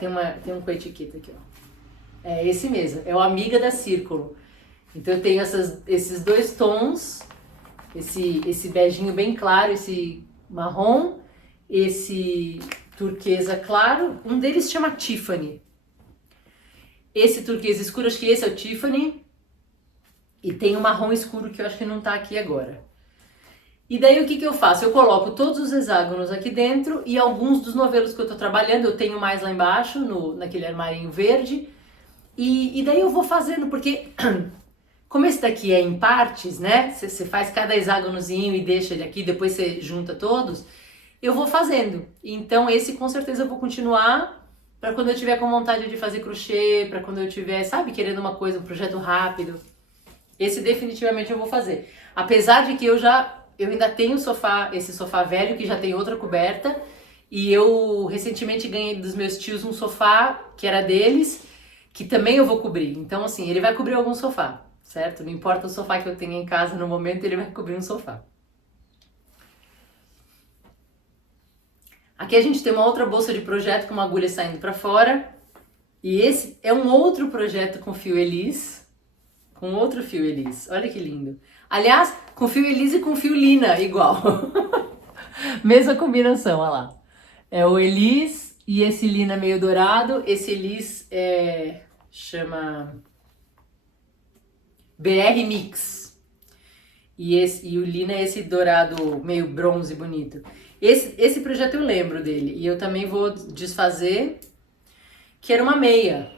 tem um com etiqueta aqui, ó. É esse mesmo, é o Amiga da Círculo. Então eu tenho esses dois tons, esse beijinho bem claro, esse marrom, esse turquesa claro, um deles chama Tiffany. Esse turquesa escuro, acho que esse é o Tiffany. E tem o marrom escuro que eu acho que não tá aqui agora. E daí o que eu faço? Eu coloco todos os hexágonos aqui dentro e alguns dos novelos que eu tô trabalhando, eu tenho mais lá embaixo, naquele armarinho verde. E daí eu vou fazendo, porque como esse daqui é em partes, né? Você faz cada hexágonozinho e deixa ele aqui, depois você junta todos. Eu vou fazendo. Então esse com certeza eu vou continuar para quando eu tiver com vontade de fazer crochê, para quando eu tiver, sabe, querendo uma coisa, um projeto rápido. Esse definitivamente eu vou fazer. Apesar de que eu ainda tenho esse sofá velho que já tem outra coberta. E eu recentemente ganhei dos meus tios um sofá que era deles, que também eu vou cobrir. Então assim, ele vai cobrir algum sofá, certo? Não importa o sofá que eu tenha em casa no momento, ele vai cobrir um sofá. Aqui a gente tem uma outra bolsa de projeto com uma agulha saindo para fora. E esse é um outro projeto com fio Elis. Com outro fio Elis. Olha que lindo. Aliás, com fio Elis e com fio Lina, igual. Mesma combinação, olha lá. É o Elis e esse Lina meio dourado. Esse Elis chama BR Mix. E o Lina é esse dourado meio bronze bonito. Esse projeto eu lembro dele. E eu também vou desfazer, que era uma meia.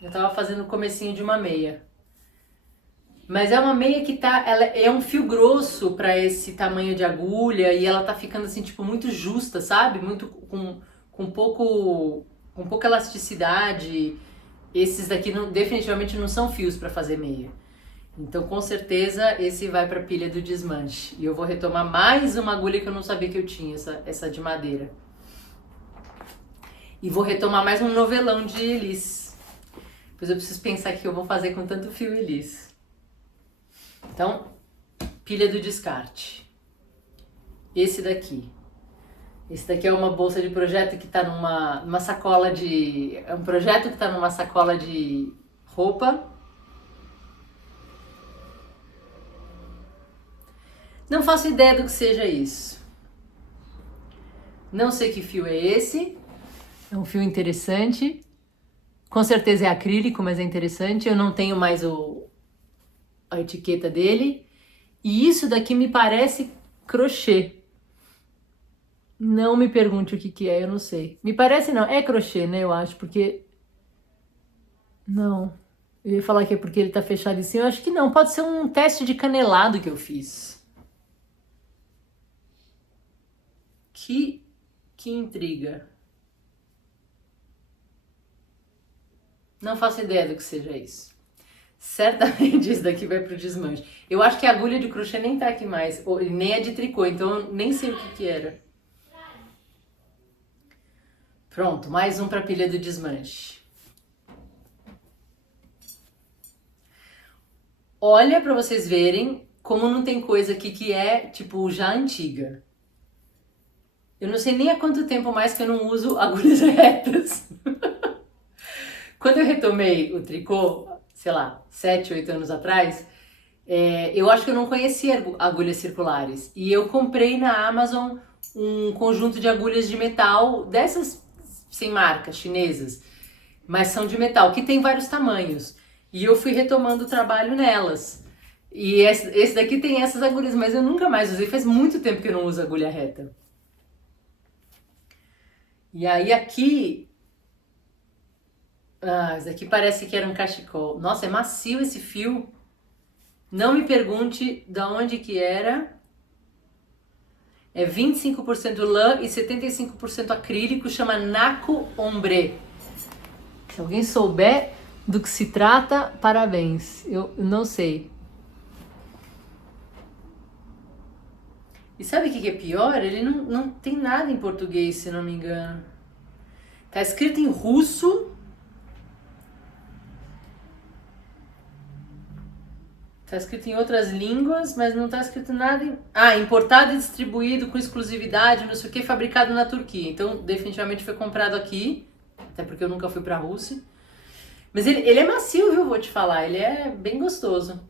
Eu tava fazendo o comecinho de uma meia. Mas é uma meia que ela é um fio grosso para esse tamanho de agulha e ela tá ficando assim, tipo, muito justa, sabe? Muito com pouca elasticidade. Esses daqui definitivamente não são fios para fazer meia. Então, com certeza, esse vai para pilha do desmanche. E eu vou retomar mais uma agulha que eu não sabia que eu tinha, essa de madeira. E vou retomar mais um novelão de Elis. Depois eu preciso pensar o que eu vou fazer com tanto fio Elis. Então, pilha do descarte. Esse daqui. Esse daqui é uma bolsa de projeto que tá numa sacola de... É um projeto que tá numa sacola de roupa. Não faço ideia do que seja isso. Não sei que fio é esse. É um fio interessante. Com certeza é acrílico, mas é interessante. Eu não tenho mais a etiqueta dele. E isso daqui me parece crochê. Não me pergunte o que é, eu não sei. Me parece não, é crochê, né, eu acho, porque... Não, eu ia falar que é porque ele tá fechado em cima. Eu acho que não, pode ser um teste de canelado que eu fiz. Que intriga. Não faço ideia do que seja isso. Certamente isso daqui vai pro desmanche. Eu acho que a agulha de crochê nem tá aqui mais, nem é de tricô, então eu nem sei o que era. Pronto, mais um pra pilha do desmanche. Olha pra vocês verem como não tem coisa aqui que é, tipo, já antiga. Eu não sei nem há quanto tempo mais que eu não uso agulhas retas. Quando eu retomei o tricô, sei lá, 7, 8 anos atrás, eu acho que eu não conhecia agulhas circulares. E eu comprei na Amazon um conjunto de agulhas de metal, dessas sem marca, chinesas, mas são de metal, que tem vários tamanhos. E eu fui retomando o trabalho nelas. E esse daqui tem essas agulhas, mas eu nunca mais usei. Faz muito tempo que eu não uso agulha reta. E aí aqui... Ah, esse aqui parece que era um cachecol. Nossa, é macio esse fio. Não me pergunte de onde que era. É 25% lã e 75% acrílico, chama Naco Ombre. Se alguém souber do que se trata, parabéns. Eu não sei. E sabe o que é pior? Ele não tem nada em português, se não me engano. Tá escrito em russo. Tá escrito em outras línguas, mas não tá escrito nada em... Ah, importado e distribuído com exclusividade, não sei o que, fabricado na Turquia. Então, definitivamente foi comprado aqui, até porque eu nunca fui pra Rússia. Mas ele é macio, viu, vou te falar, ele é bem gostoso.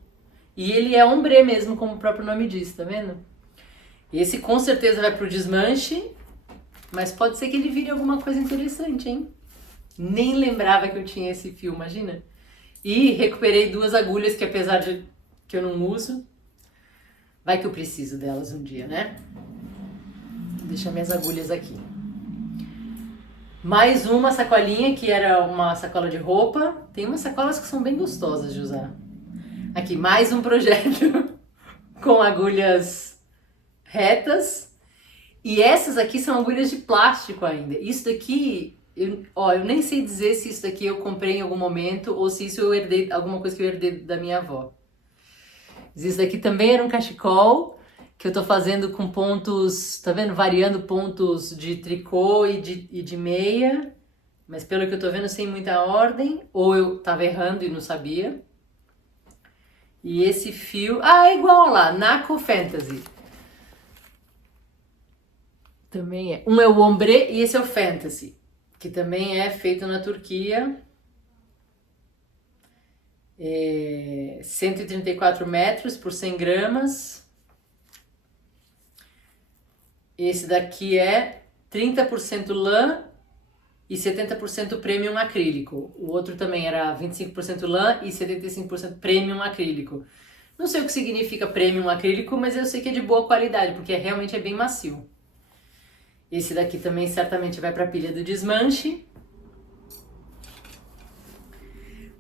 E ele é ombre mesmo, como o próprio nome diz, tá vendo? E esse com certeza vai pro desmanche, mas pode ser que ele vire alguma coisa interessante, hein? Nem lembrava que eu tinha esse fio, imagina? E recuperei 2 agulhas que apesar de que eu não uso, vai que eu preciso delas um dia, né? Vou deixar minhas agulhas aqui. Mais uma sacolinha, que era uma sacola de roupa. Tem umas sacolas que são bem gostosas de usar. Aqui, mais um projeto com agulhas retas. E essas aqui são agulhas de plástico ainda. Isso daqui, eu nem sei dizer se isso daqui eu comprei em algum momento ou se isso eu herdei, alguma coisa que eu herdei da minha avó. Isso daqui também era um cachecol que eu tô fazendo com pontos, tá vendo? Variando pontos de tricô e de meia, mas pelo que eu tô vendo sem muita ordem, ou eu tava errando e não sabia. E esse fio, é igual lá, Naco Fantasy. Também é. Um é o ombre e esse é o Fantasy, que também é feito na Turquia. 134 metros por 100 gramas. Esse daqui é 30% lã e 70% premium acrílico. O outro também era 25% lã e 75% premium acrílico. Não sei o que significa premium acrílico, mas eu sei que é de boa qualidade, porque realmente é bem macio. Esse daqui também certamente vai para a pilha do desmanche.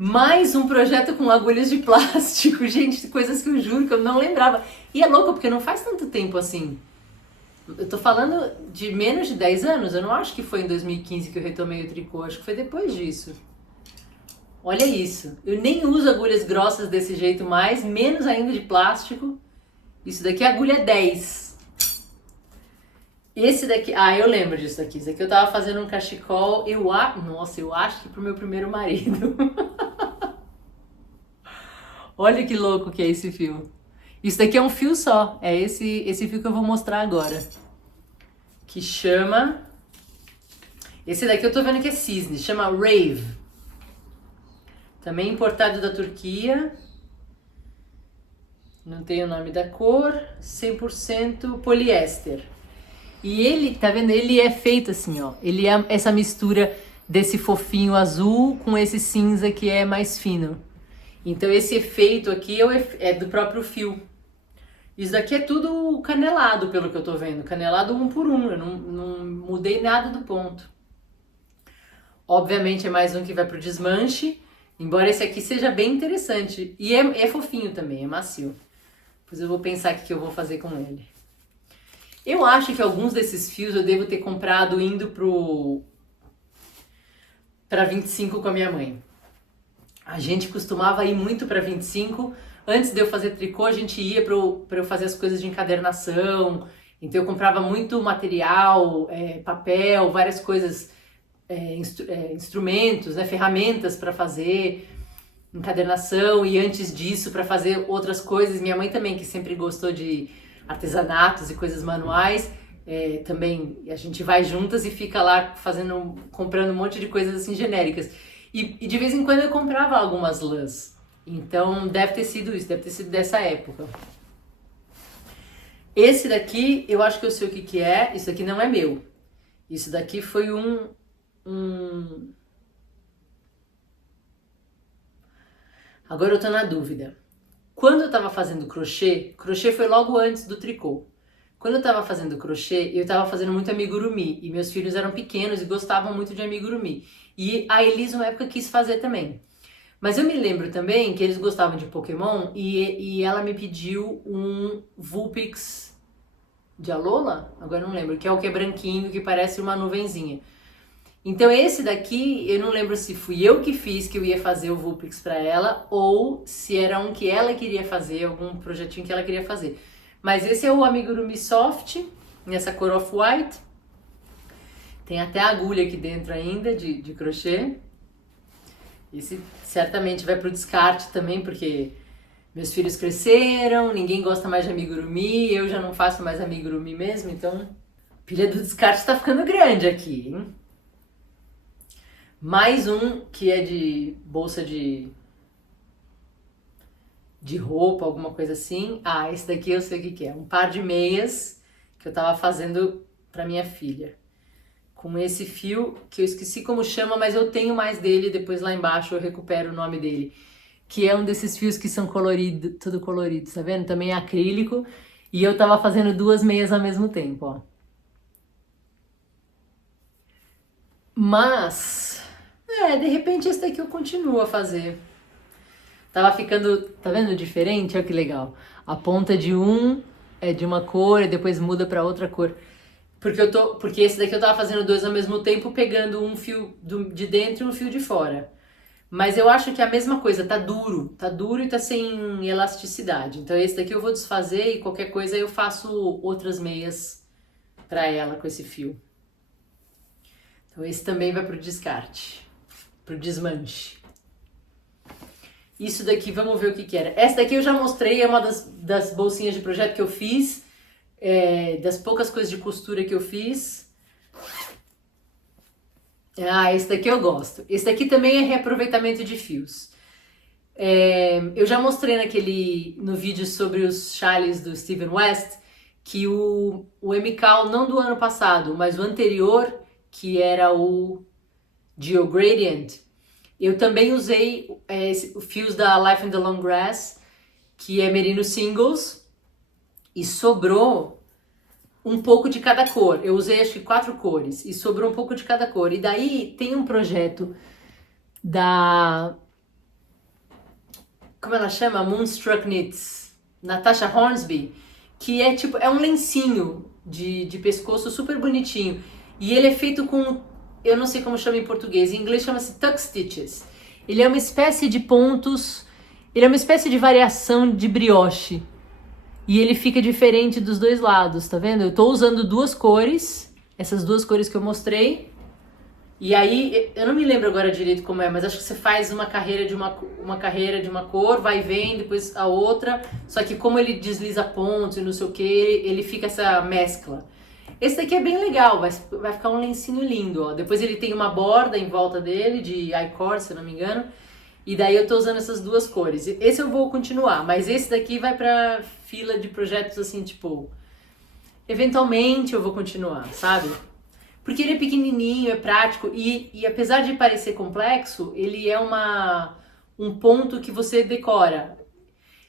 Mais um projeto com agulhas de plástico. Gente, coisas que eu juro que eu não lembrava. E é louco, porque não faz tanto tempo assim. Eu tô falando de menos de 10 anos. Eu não acho que foi em 2015 que eu retomei o tricô. Acho que foi depois disso. Olha isso. Eu nem uso agulhas grossas desse jeito mais, menos ainda de plástico. Isso daqui é agulha 10. Esse daqui... eu lembro disso daqui. Esse daqui eu tava fazendo um cachecol. Nossa, eu acho que pro meu primeiro marido. Olha que louco que é esse fio. Isso daqui é um fio só. É esse fio que eu vou mostrar agora. Que chama... Esse daqui eu tô vendo que é cisne. Chama Rave. Também importado da Turquia. Não tem o nome da cor. 100% poliéster. E ele, tá vendo? Ele é feito assim, ó. Ele é essa mistura desse fofinho azul com esse cinza que é mais fino. Então esse efeito aqui é do próprio fio. Isso daqui é tudo canelado, pelo que eu tô vendo. Canelado 1 por 1. Eu não mudei nada do ponto. Obviamente é mais um que vai pro desmanche. Embora esse aqui seja bem interessante. E é fofinho também, é macio. Pois eu vou pensar o que eu vou fazer com ele. Eu acho que alguns desses fios eu devo ter comprado indo pra 25 com a minha mãe. A gente costumava ir muito para 25. Antes de eu fazer tricô, a gente ia para eu fazer as coisas de encadernação. Então eu comprava muito material, papel, várias coisas, instrumentos, né, ferramentas para fazer encadernação. E antes disso, para fazer outras coisas. Minha mãe também, que sempre gostou de artesanatos e coisas manuais. Também a gente vai juntas e fica lá comprando um monte de coisas assim genéricas. E de vez em quando eu comprava algumas lãs. Então deve ter sido isso, deve ter sido dessa época. Esse daqui, eu acho que eu sei o que é. Isso aqui não é meu. Isso daqui foi Agora eu tô na dúvida. Quando eu tava fazendo crochê foi logo antes do tricô. Quando eu tava fazendo crochê, eu tava fazendo muito amigurumi, e meus filhos eram pequenos e gostavam muito de amigurumi. E a Elis, uma época, quis fazer também. Mas eu me lembro também que eles gostavam de Pokémon e ela me pediu um Vulpix de Alola, agora eu não lembro, que é o que é branquinho, que parece uma nuvenzinha. Então esse daqui, eu não lembro se fui eu que fiz, que eu ia fazer o Vulpix pra ela, ou se era um que ela queria fazer, algum projetinho que ela queria fazer. Mas esse é o Amigurumi Soft, nessa cor off-white. Tem até agulha aqui dentro ainda de crochê. Esse certamente vai pro descarte também, porque meus filhos cresceram, ninguém gosta mais de amigurumi, eu já não faço mais amigurumi mesmo, então a pilha do descarte tá ficando grande aqui, hein? Mais um que é de bolsa de roupa, alguma coisa assim. Ah, esse daqui eu sei o que é. Um par de meias que eu tava fazendo pra minha filha. Com esse fio, que eu esqueci como chama, mas eu tenho mais dele, depois lá embaixo eu recupero o nome dele. Que é um desses fios que são coloridos, tudo colorido, tá vendo? Também é acrílico. E eu tava fazendo 2 meias ao mesmo tempo, ó. Mas, de repente esse daqui eu continuo a fazer. Tava ficando, tá vendo, diferente? Olha que legal. A ponta de um é de uma cor e depois muda pra outra cor. Porque esse daqui eu tava fazendo 2 ao mesmo tempo, pegando um fio de dentro e um fio de fora. Mas eu acho que é a mesma coisa, tá duro e tá sem elasticidade. Então esse daqui eu vou desfazer e qualquer coisa eu faço outras meias pra ela com esse fio. Então esse também vai pro descarte, pro desmanche. Isso daqui, vamos ver o que era. Essa daqui eu já mostrei, é uma das bolsinhas de projeto que eu fiz. Das poucas coisas de costura que eu fiz. Ah, esse daqui eu gosto. Esse daqui também é reaproveitamento de fios. Eu já mostrei no vídeo sobre os chales do Steven West, que o Emical, não do ano passado, mas o anterior, que era o Geogradient, eu também usei os fios da Life in the Long Grass, que é Merino Singles, e sobrou um pouco de cada cor. Eu usei acho que 4 cores e sobrou um pouco de cada cor. E daí tem um projeto da... como ela chama? Moonstruck Knits, Natasha Hornsby, que é tipo, é um lencinho de pescoço super bonitinho. E ele é feito com, eu não sei como chama em português, em inglês chama-se tuck stitches. Ele é uma espécie de pontos, ele é uma espécie de variação de brioche. E ele fica diferente dos dois lados, tá vendo? Eu tô usando 2 cores, essas 2 cores que eu mostrei. E aí, eu não me lembro agora direito como é, mas acho que você faz uma carreira de uma cor, vai e vem, depois a outra. Só que como ele desliza pontos e não sei o que, ele fica essa mescla. Esse daqui é bem legal, vai ficar um lencinho lindo, ó. Depois ele tem uma borda em volta dele, de I-cord, se eu não me engano. E daí eu tô usando essas 2 cores. Esse eu vou continuar, mas esse daqui vai pra fila de projetos assim, tipo... eventualmente eu vou continuar, sabe? Porque ele é pequenininho, é prático e apesar de parecer complexo, ele é um ponto que você decora.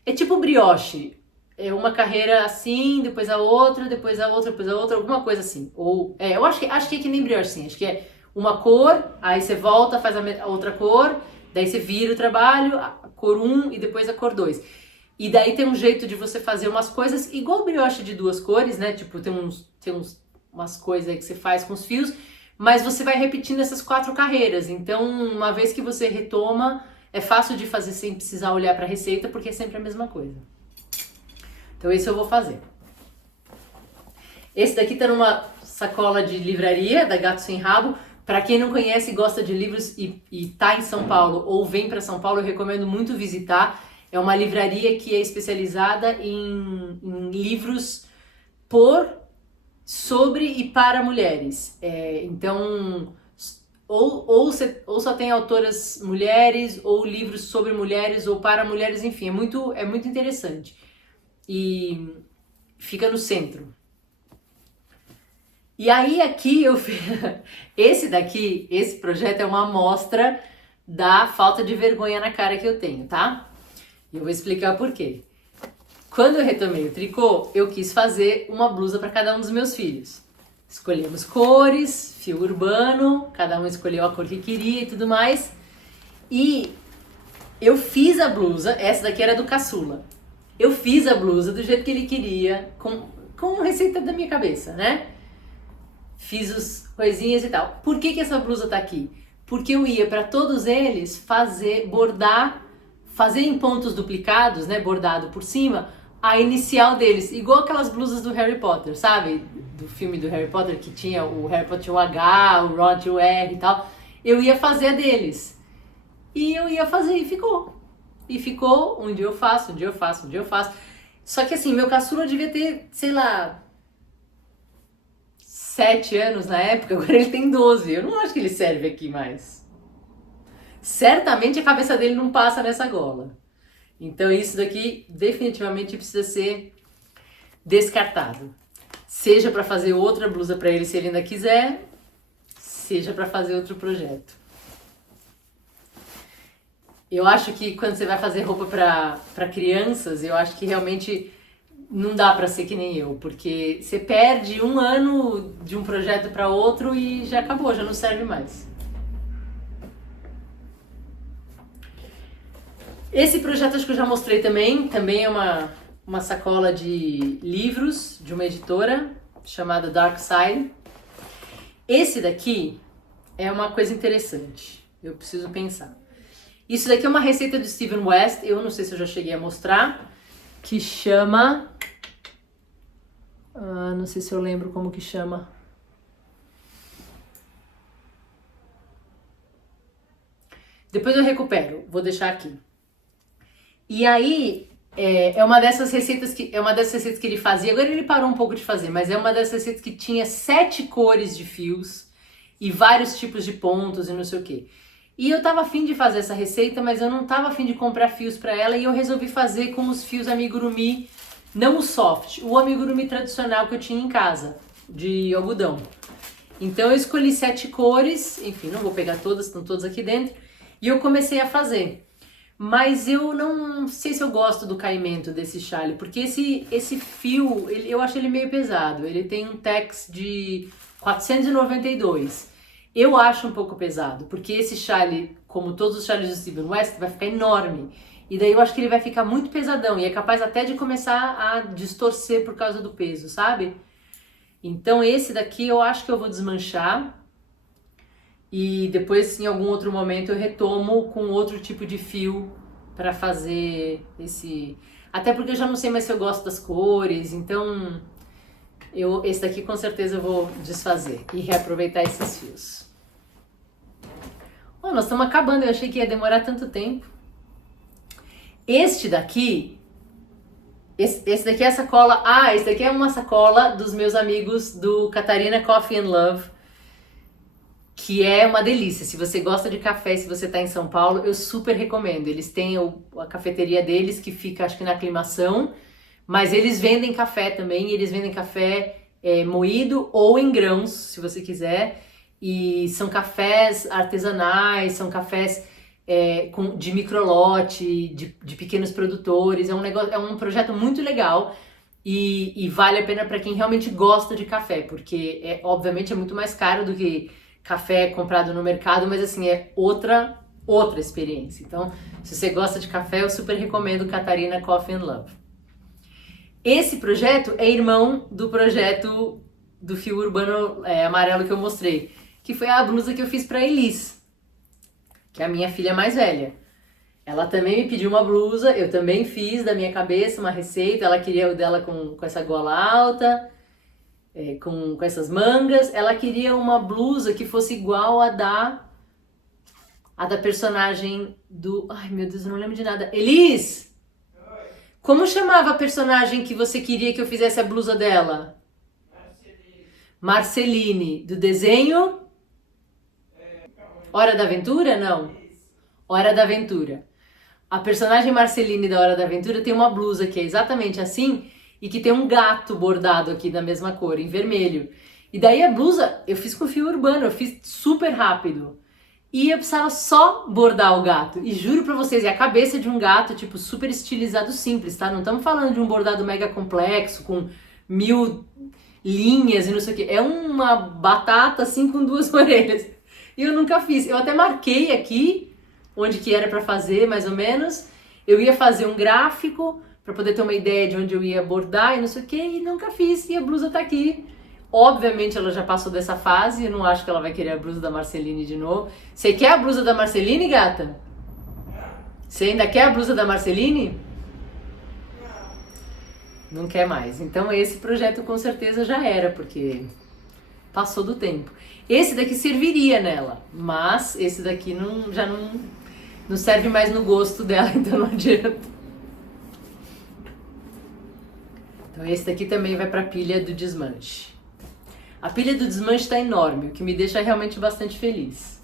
É tipo brioche. É uma carreira assim, depois a outra, depois a outra, depois a outra, alguma coisa assim. Ou, eu acho que é que nem brioche, sim. Acho que é uma cor, aí você volta, faz a outra cor, daí você vira o trabalho, a cor 1 e depois a cor 2. E daí tem um jeito de você fazer umas coisas igual brioche de 2 cores, né? Tipo, tem umas coisas aí que você faz com os fios, mas você vai repetindo essas 4 carreiras. Então, uma vez que você retoma, é fácil de fazer sem precisar olhar para a receita, porque é sempre a mesma coisa. Então, esse eu vou fazer. Esse daqui tá numa sacola de livraria, da Gato Sem Rabo. Para quem não conhece e gosta de livros e tá em São Paulo ou vem para São Paulo, eu recomendo muito visitar. É uma livraria que é especializada em livros sobre e para mulheres. Então, ou só tem autoras mulheres, ou livros sobre mulheres, ou para mulheres, enfim, é muito interessante. E fica no centro. E aí aqui esse projeto é uma amostra da falta de vergonha na cara que eu tenho, tá? E eu vou explicar por quê. Quando eu retomei o tricô, eu quis fazer uma blusa para cada um dos meus filhos. Escolhemos cores, fio urbano, cada um escolheu a cor que queria e tudo mais. E eu fiz a blusa, essa daqui era do caçula. Eu fiz a blusa do jeito que ele queria, com receita da minha cabeça, né? Fiz as coisinhas e tal. Por que essa blusa tá aqui? Porque eu ia para todos eles bordar, fazer em pontos duplicados, né, bordado por cima, a inicial deles, igual aquelas blusas do Harry Potter, sabe? Do filme do Harry Potter que tinha o Harry Potter o H, o Ron o R e tal. Eu ia fazer a deles. E eu ia fazer e ficou. E ficou, um dia eu faço, um dia eu faço, um dia eu faço. Só que assim, meu caçula devia ter, sei lá, 7 anos na época, agora ele tem 12. Eu não acho que ele serve aqui mais. Certamente a cabeça dele não passa nessa gola. Então isso daqui definitivamente precisa ser descartado. Seja para fazer outra blusa para ele se ele ainda quiser, seja para fazer outro projeto. Eu acho que quando você vai fazer roupa para crianças, eu acho que realmente não dá para ser que nem eu, porque você perde um ano de um projeto para outro e já acabou, já não serve mais. Esse projeto acho que eu já mostrei também é uma sacola de livros de uma editora chamada Dark Side. Esse daqui é uma coisa interessante, eu preciso pensar. Isso daqui é uma receita do Steven West, eu não sei se eu já cheguei a mostrar, que chama... não sei se eu lembro como que chama. Depois eu recupero, vou deixar aqui. E aí, é uma dessas receitas que ele fazia, agora ele parou um pouco de fazer, mas é uma dessas receitas que tinha 7 cores de fios e vários tipos de pontos e não sei o quê. E eu tava afim de fazer essa receita, mas eu não tava afim de comprar fios para ela e eu resolvi fazer com os fios amigurumi, não o soft, o amigurumi tradicional que eu tinha em casa, de algodão. Então eu escolhi 7 cores, enfim, não vou pegar todas, estão todas aqui dentro, e eu comecei a fazer. Mas eu não sei se eu gosto do caimento desse chale, porque esse fio, eu acho ele meio pesado. Ele tem um tex de 492. Eu acho um pouco pesado, porque esse chale, como todos os chales do Steven West, vai ficar enorme. E daí eu acho que ele vai ficar muito pesadão e é capaz até de começar a distorcer por causa do peso, sabe? Então esse daqui eu acho que eu vou desmanchar. E depois, em algum outro momento, eu retomo com outro tipo de fio para fazer esse... Até porque eu já não sei mais se eu gosto das cores, então esse daqui com certeza eu vou desfazer e reaproveitar esses fios. Oh, nós estamos acabando, eu achei que ia demorar tanto tempo. Esse daqui é a sacola... esse daqui é uma sacola dos meus amigos do Catarina Coffee and Love, que é uma delícia. Se você gosta de café, se você está em São Paulo, eu super recomendo. Eles têm a cafeteria deles, que fica, acho que na Aclimação, mas eles vendem café também, eles vendem café moído ou em grãos, se você quiser, e são cafés artesanais, são cafés de microlote, de pequenos produtores, é um projeto muito legal e vale a pena para quem realmente gosta de café, porque obviamente é muito mais caro do que café comprado no mercado, mas assim, é outra experiência. Então, se você gosta de café, eu super recomendo Catarina Coffee and Love. Esse projeto é irmão do projeto do fio urbano amarelo que eu mostrei, que foi a blusa que eu fiz para Elis, que é a minha filha mais velha. Ela também me pediu uma blusa, eu também fiz da minha cabeça uma receita, ela queria o dela com essa gola alta, com essas mangas. Ela queria uma blusa que fosse igual a da personagem do... Ai, meu Deus, eu não lembro de nada. Elis! Oi. Como chamava a personagem que você queria que eu fizesse a blusa dela? Marceline. Do desenho? Hora da Aventura? Não. Hora da Aventura. A personagem Marceline da Hora da Aventura tem uma blusa que é exatamente assim e que tem um gato bordado aqui da mesma cor, em vermelho. E daí a blusa eu fiz com fio urbano, eu fiz super rápido. E eu precisava só bordar o gato. E juro pra vocês, é a cabeça de um gato, tipo, super estilizado simples, tá? Não estamos falando de um bordado mega complexo, com 1000 linhas e não sei o que. É uma batata, assim, com 2 orelhas. E eu nunca fiz. Eu até marquei aqui, onde que era pra fazer, mais ou menos. Eu ia fazer um gráfico, pra poder ter uma ideia de onde eu ia bordar e não sei o que, e nunca fiz. E a blusa tá aqui. Obviamente ela já passou dessa fase, eu não acho que ela vai querer a blusa da Marceline de novo. Você quer a blusa da Marceline, gata? Você ainda quer a blusa da Marceline? Não quer mais. Então esse projeto com certeza já era, porque passou do tempo. Esse daqui serviria nela, mas esse daqui já não serve mais no gosto dela, então não adianta. Então esse daqui também vai para a pilha do desmanche. A pilha do desmanche está enorme, o que me deixa realmente bastante feliz.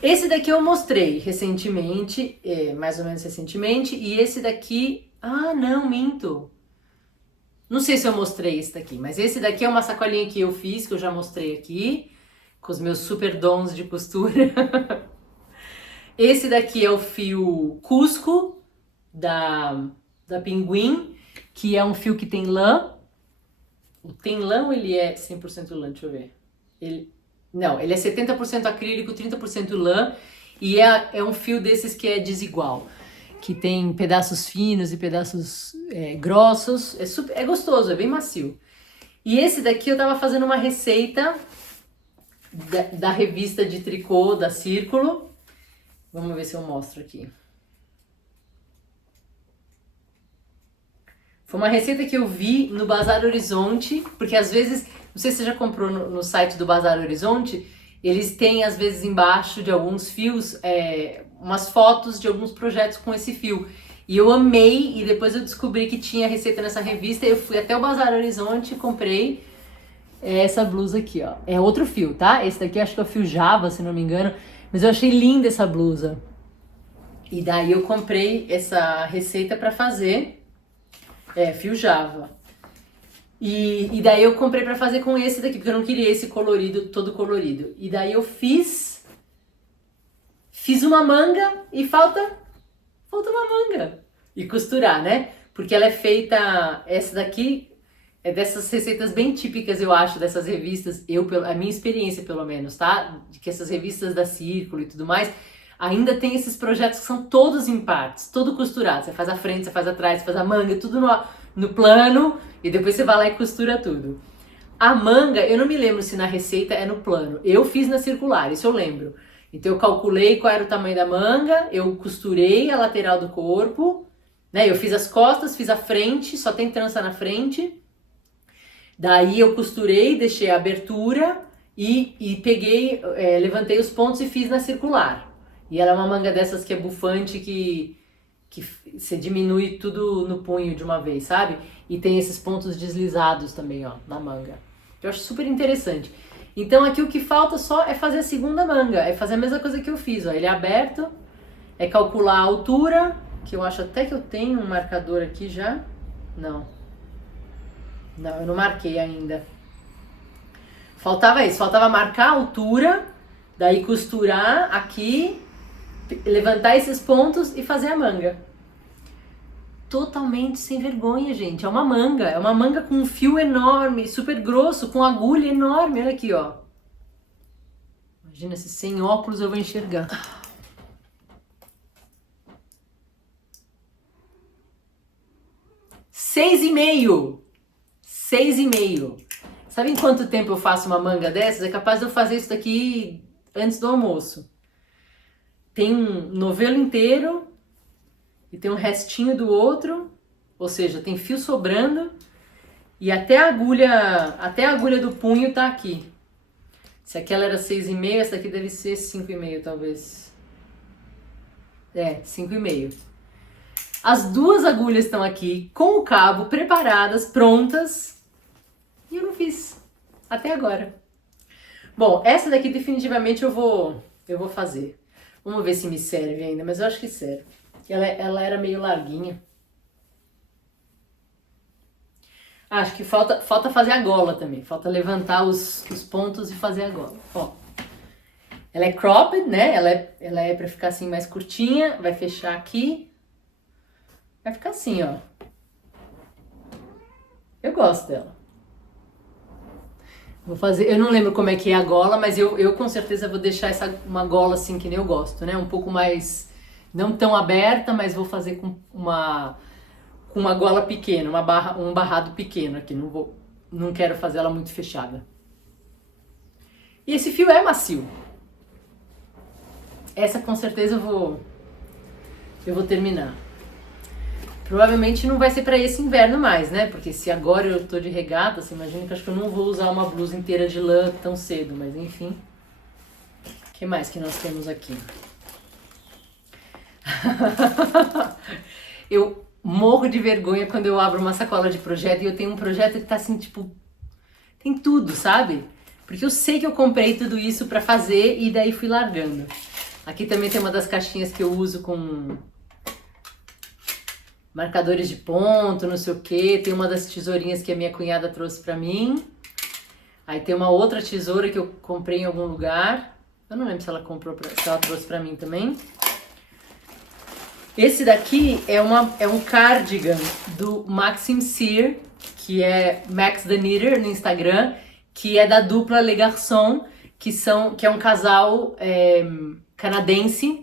Esse daqui eu mostrei recentemente, mais ou menos recentemente, e esse daqui... Ah, não, minto. Não sei se eu mostrei esse daqui, mas esse daqui é uma sacolinha que eu fiz, que eu já mostrei aqui, com os meus super dons de costura. Esse daqui é o fio Cusco, da Pinguim, que é um fio que tem lã. Tem lã ou ele é 100% lã? Deixa eu ver. Não, ele é 70% acrílico, 30% lã, e é um fio desses que é desigual, que tem pedaços finos e pedaços grossos. É gostoso, é bem macio. E esse daqui eu tava fazendo uma receita da revista de tricô da Círculo. Vamos ver se eu mostro aqui. Foi uma receita que eu vi no Bazar Horizonte, porque às vezes, não sei se você já comprou no site do Bazar Horizonte, eles têm às vezes embaixo de alguns fios, umas fotos de alguns projetos com esse fio. E eu amei, e depois eu descobri que tinha receita nessa revista, eu fui até o Bazar Horizonte e comprei essa blusa aqui, ó. É outro fio, tá? Esse daqui acho que é o fio Java, se não me engano, mas eu achei linda essa blusa. E daí eu comprei essa receita pra fazer. Fio Java. E daí eu comprei pra fazer com esse daqui, porque eu não queria esse colorido, todo colorido. E daí eu fiz uma manga e falta uma manga. E costurar, né? Porque ela é feita, essa daqui é dessas receitas bem típicas, eu acho, dessas revistas, a minha experiência pelo menos, tá? De que essas revistas da Círculo e tudo mais, ainda tem esses projetos que são todos em partes, todo costurado. Você faz a frente, você faz atrás, você faz a manga, tudo no plano, e depois você vai lá e costura tudo. A manga, eu não me lembro se na receita é no plano. Eu fiz na circular, isso eu lembro. Então eu calculei qual era o tamanho da manga, eu costurei a lateral do corpo, né? Eu fiz as costas, fiz a frente, só tem trança na frente. Daí eu costurei, deixei a abertura e peguei, levantei os pontos e fiz na circular. E ela é uma manga dessas que é bufante, que você diminui tudo no punho de uma vez, sabe? E tem esses pontos deslizados também, ó, na manga. Eu acho super interessante. Então aqui o que falta só é fazer a segunda manga, é fazer a mesma coisa que eu fiz, ó. Ele é aberto, é calcular a altura, que eu acho até que eu tenho um marcador aqui já. Não, eu não marquei ainda. Faltava isso, faltava marcar a altura, daí costurar aqui, levantar esses pontos e fazer a manga. Totalmente sem vergonha, gente. É uma manga com um fio enorme, super grosso, com agulha enorme. Olha aqui, ó. Imagina se sem óculos eu vou enxergar. 6,5. 6,5. Sabe em quanto tempo eu faço uma manga dessas? É capaz de eu fazer isso daqui antes do almoço. Tem um novelo inteiro e tem um restinho do outro, ou seja, tem fio sobrando e até a agulha do punho tá aqui. Se aquela era 6,5, essa aqui deve ser 5,5 talvez. 5,5. As duas agulhas estão aqui com o cabo preparadas, prontas, e eu não fiz até agora. Bom, essa daqui definitivamente eu vou fazer. Vamos ver se me serve ainda, mas eu acho que serve. Ela era meio larguinha. Acho que falta fazer a gola também. Falta levantar os pontos e fazer a gola. Ó, Ela é cropped, né? Ela é pra ficar assim mais curtinha. Vai fechar aqui. Vai ficar assim, ó. Eu gosto dela. Vou fazer, eu não lembro como é que é a gola, mas eu com certeza vou deixar uma gola assim que nem eu gosto, né? Um pouco mais, não tão aberta, mas vou fazer com uma gola pequena, um barrado pequeno aqui. Não quero fazer ela muito fechada. E esse fio é macio. Essa com certeza eu vou terminar. Provavelmente não vai ser pra esse inverno mais, né? Porque se agora eu tô de regata, você imagina que acho que eu não vou usar uma blusa inteira de lã tão cedo, mas enfim. O que mais que nós temos aqui? Eu morro de vergonha quando eu abro uma sacola de projeto e eu tenho um projeto que tá assim, tipo, tem tudo, sabe? Porque eu sei que eu comprei tudo isso pra fazer e daí fui largando. Aqui também tem uma das caixinhas que eu uso com marcadores de ponto, não sei o que. Tem uma das tesourinhas que a minha cunhada trouxe pra mim. Aí tem uma outra tesoura que eu comprei em algum lugar. Eu não lembro se ela se ela trouxe pra mim também. Esse daqui é um cardigan do Maxim Cyr, que é Max the Knitter no Instagram, que é da dupla Le Garçon, que é um casal canadense.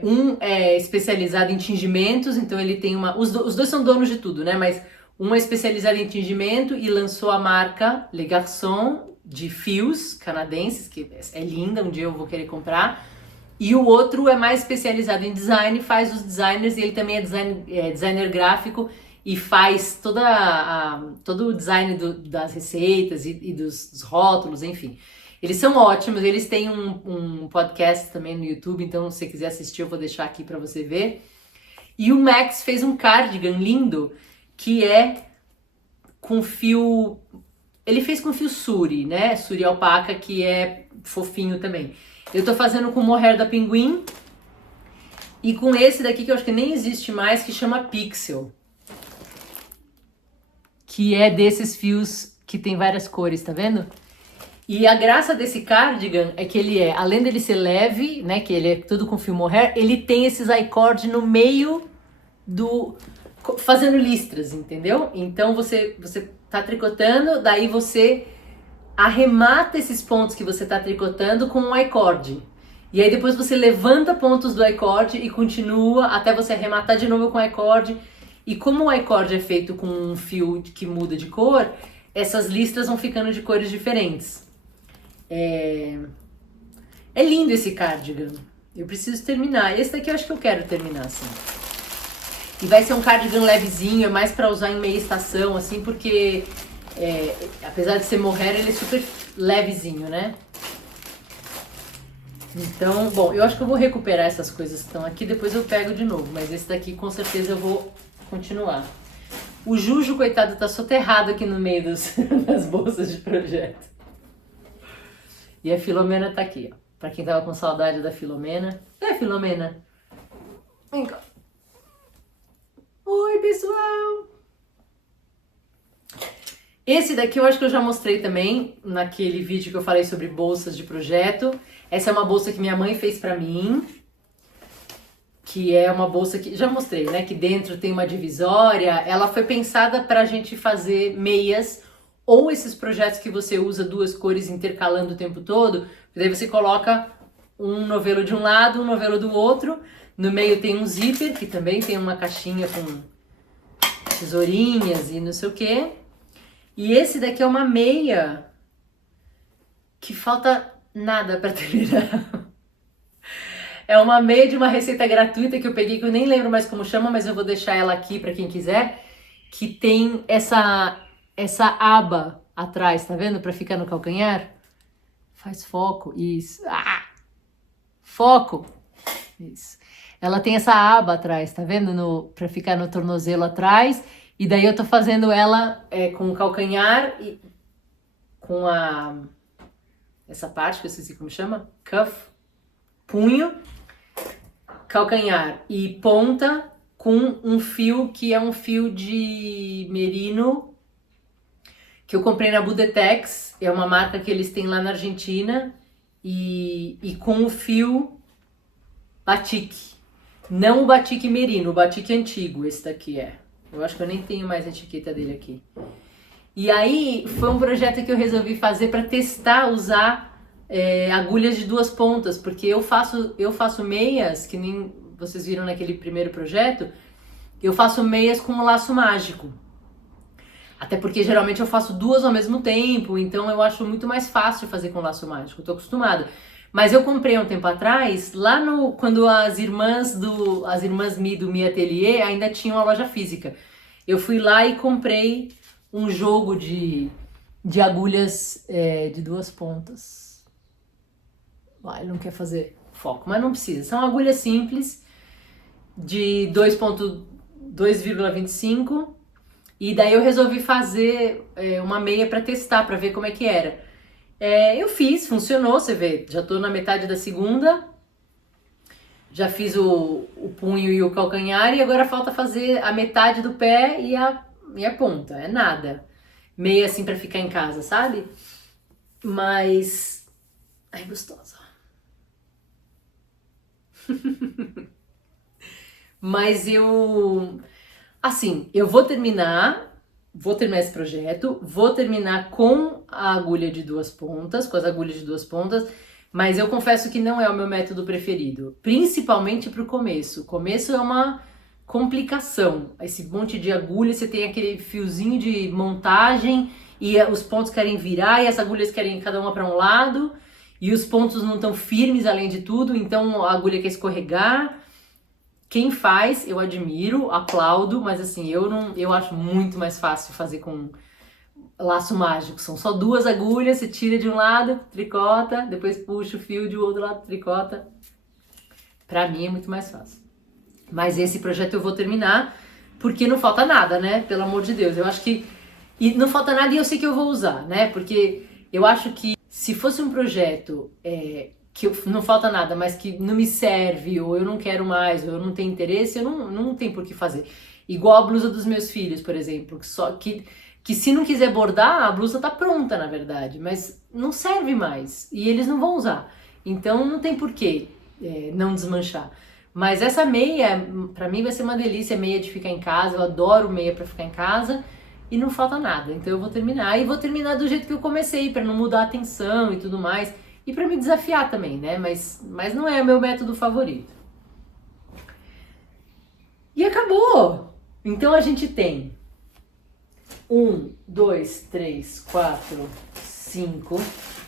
Um é especializado em tingimentos, então ele tem os dois são donos de tudo, né? Mas um é especializado em tingimento e lançou a marca Le Garçon de fios canadenses, que é linda, um dia eu vou querer comprar. E o outro é mais especializado em design, faz os designers, e ele também é designer gráfico e faz todo o design das receitas e dos rótulos, enfim. Eles são ótimos, eles têm um podcast também no YouTube, então se você quiser assistir eu vou deixar aqui pra você ver. E o Max fez um cardigan lindo, que é com fio... Ele fez com fio suri, né? Suri alpaca, que é fofinho também. Eu tô fazendo com o mohair da Pinguim e com esse daqui que eu acho que nem existe mais, que chama Pixel. Que é desses fios que tem várias cores, tá vendo? E a graça desse cardigan é que ele além dele ser leve, né, que ele é tudo com fio mohair, ele tem esses I-cord no meio fazendo listras, entendeu? Então você tá tricotando, daí você arremata esses pontos que você tá tricotando com um I-cord. E aí depois você levanta pontos do I-cord e continua até você arrematar de novo com o I-cord. E como o I-cord é feito com um fio que muda de cor, essas listras vão ficando de cores diferentes. É lindo esse cardigan. Eu preciso terminar. Esse daqui eu acho que eu quero terminar, assim. E vai ser um cardigan levezinho, é mais pra usar em meia estação, assim, porque apesar de ser mohair, ele é super levezinho, né? Então, bom, eu acho que eu vou recuperar essas coisas que estão aqui, depois eu pego de novo, mas esse daqui com certeza eu vou continuar. O Juju, coitado, tá soterrado aqui no meio das bolsas de projeto. E a Filomena tá aqui, ó. Pra quem tava com saudade da Filomena. Filomena. Vem cá. Oi, pessoal. Esse daqui eu acho que eu já mostrei também naquele vídeo que eu falei sobre bolsas de projeto. Essa é uma bolsa que minha mãe fez pra mim. Que é uma bolsa que... Já mostrei, né? Que dentro tem uma divisória. Ela foi pensada pra gente fazer meias ou esses projetos que você usa duas cores intercalando o tempo todo, daí você coloca um novelo de um lado, um novelo do outro, no meio tem um zíper, que também tem uma caixinha com tesourinhas e não sei o que. E esse daqui é uma meia que falta nada para terminar. É uma meia de uma receita gratuita que eu peguei, que eu nem lembro mais como chama, mas eu vou deixar ela aqui para quem quiser, que tem essa aba atrás, tá vendo? Pra ficar no calcanhar. Faz foco, isso. Foco. Isso. Ela tem essa aba atrás, tá vendo? Pra ficar no tornozelo atrás. E daí eu tô fazendo ela com o calcanhar e com essa parte que eu esqueci como chama. Cuff. Punho. Calcanhar e ponta com um fio que é um fio de merino que eu comprei na Budetex, é uma marca que eles têm lá na Argentina e com o fio batik. Não o batik merino, o batik antigo, esse daqui é. Eu acho que eu nem tenho mais a etiqueta dele aqui. E aí foi um projeto que eu resolvi fazer para testar usar agulhas de 2 pontas, porque eu faço meias, que nem vocês viram naquele primeiro projeto, eu faço meias com um laço mágico. Até porque geralmente eu faço 2 ao mesmo tempo, então eu acho muito mais fácil fazer com laço mágico, eu tô acostumada. Mas eu comprei um tempo atrás, quando as irmãs Mi do Mi Atelier ainda tinham a loja física. Eu fui lá e comprei um jogo de agulhas de 2 pontas. Ele não quer fazer foco, mas não precisa. São agulhas simples de 2,25 e daí eu resolvi fazer uma meia para testar, para ver como é que era. Eu fiz, funcionou, você vê, já tô na metade da segunda, já fiz o punho e o calcanhar e agora falta fazer a metade do pé e a ponta, é nada. Meia assim pra ficar em casa, sabe? Mas... ai, gostosa. Mas assim, eu vou terminar esse projeto, vou terminar com a agulha de 2 pontas, com as agulhas de 2 pontas, mas eu confesso que não é o meu método preferido, principalmente pro começo. O começo é uma complicação, esse monte de agulha, você tem aquele fiozinho de montagem e os pontos querem virar e as agulhas querem cada uma para um lado e os pontos não estão firmes além de tudo, então a agulha quer escorregar. Quem faz, eu admiro, aplaudo, mas assim, eu acho muito mais fácil fazer com laço mágico. São só 2 agulhas, você tira de um lado, tricota, depois puxa o fio de outro lado, tricota. Pra mim é muito mais fácil. Mas esse projeto eu vou terminar, porque não falta nada, né? Pelo amor de Deus. Eu acho que... e não falta nada e eu sei que eu vou usar, né? Porque eu acho que se fosse um projeto... que não falta nada, mas que não me serve, ou eu não quero mais, ou eu não tenho interesse, eu não tenho por que fazer. Igual a blusa dos meus filhos, por exemplo, que se não quiser bordar, a blusa tá pronta, na verdade, mas não serve mais, e eles não vão usar. Então não tem por que não desmanchar. Mas essa meia, pra mim vai ser uma delícia, meia de ficar em casa, eu adoro meia pra ficar em casa, e não falta nada. Então eu vou terminar, e vou terminar do jeito que eu comecei, pra não mudar a tensão e tudo mais. E para me desafiar também, né? Mas não é o meu método favorito. E acabou! Então a gente tem 1, 2, 3, 4, 5,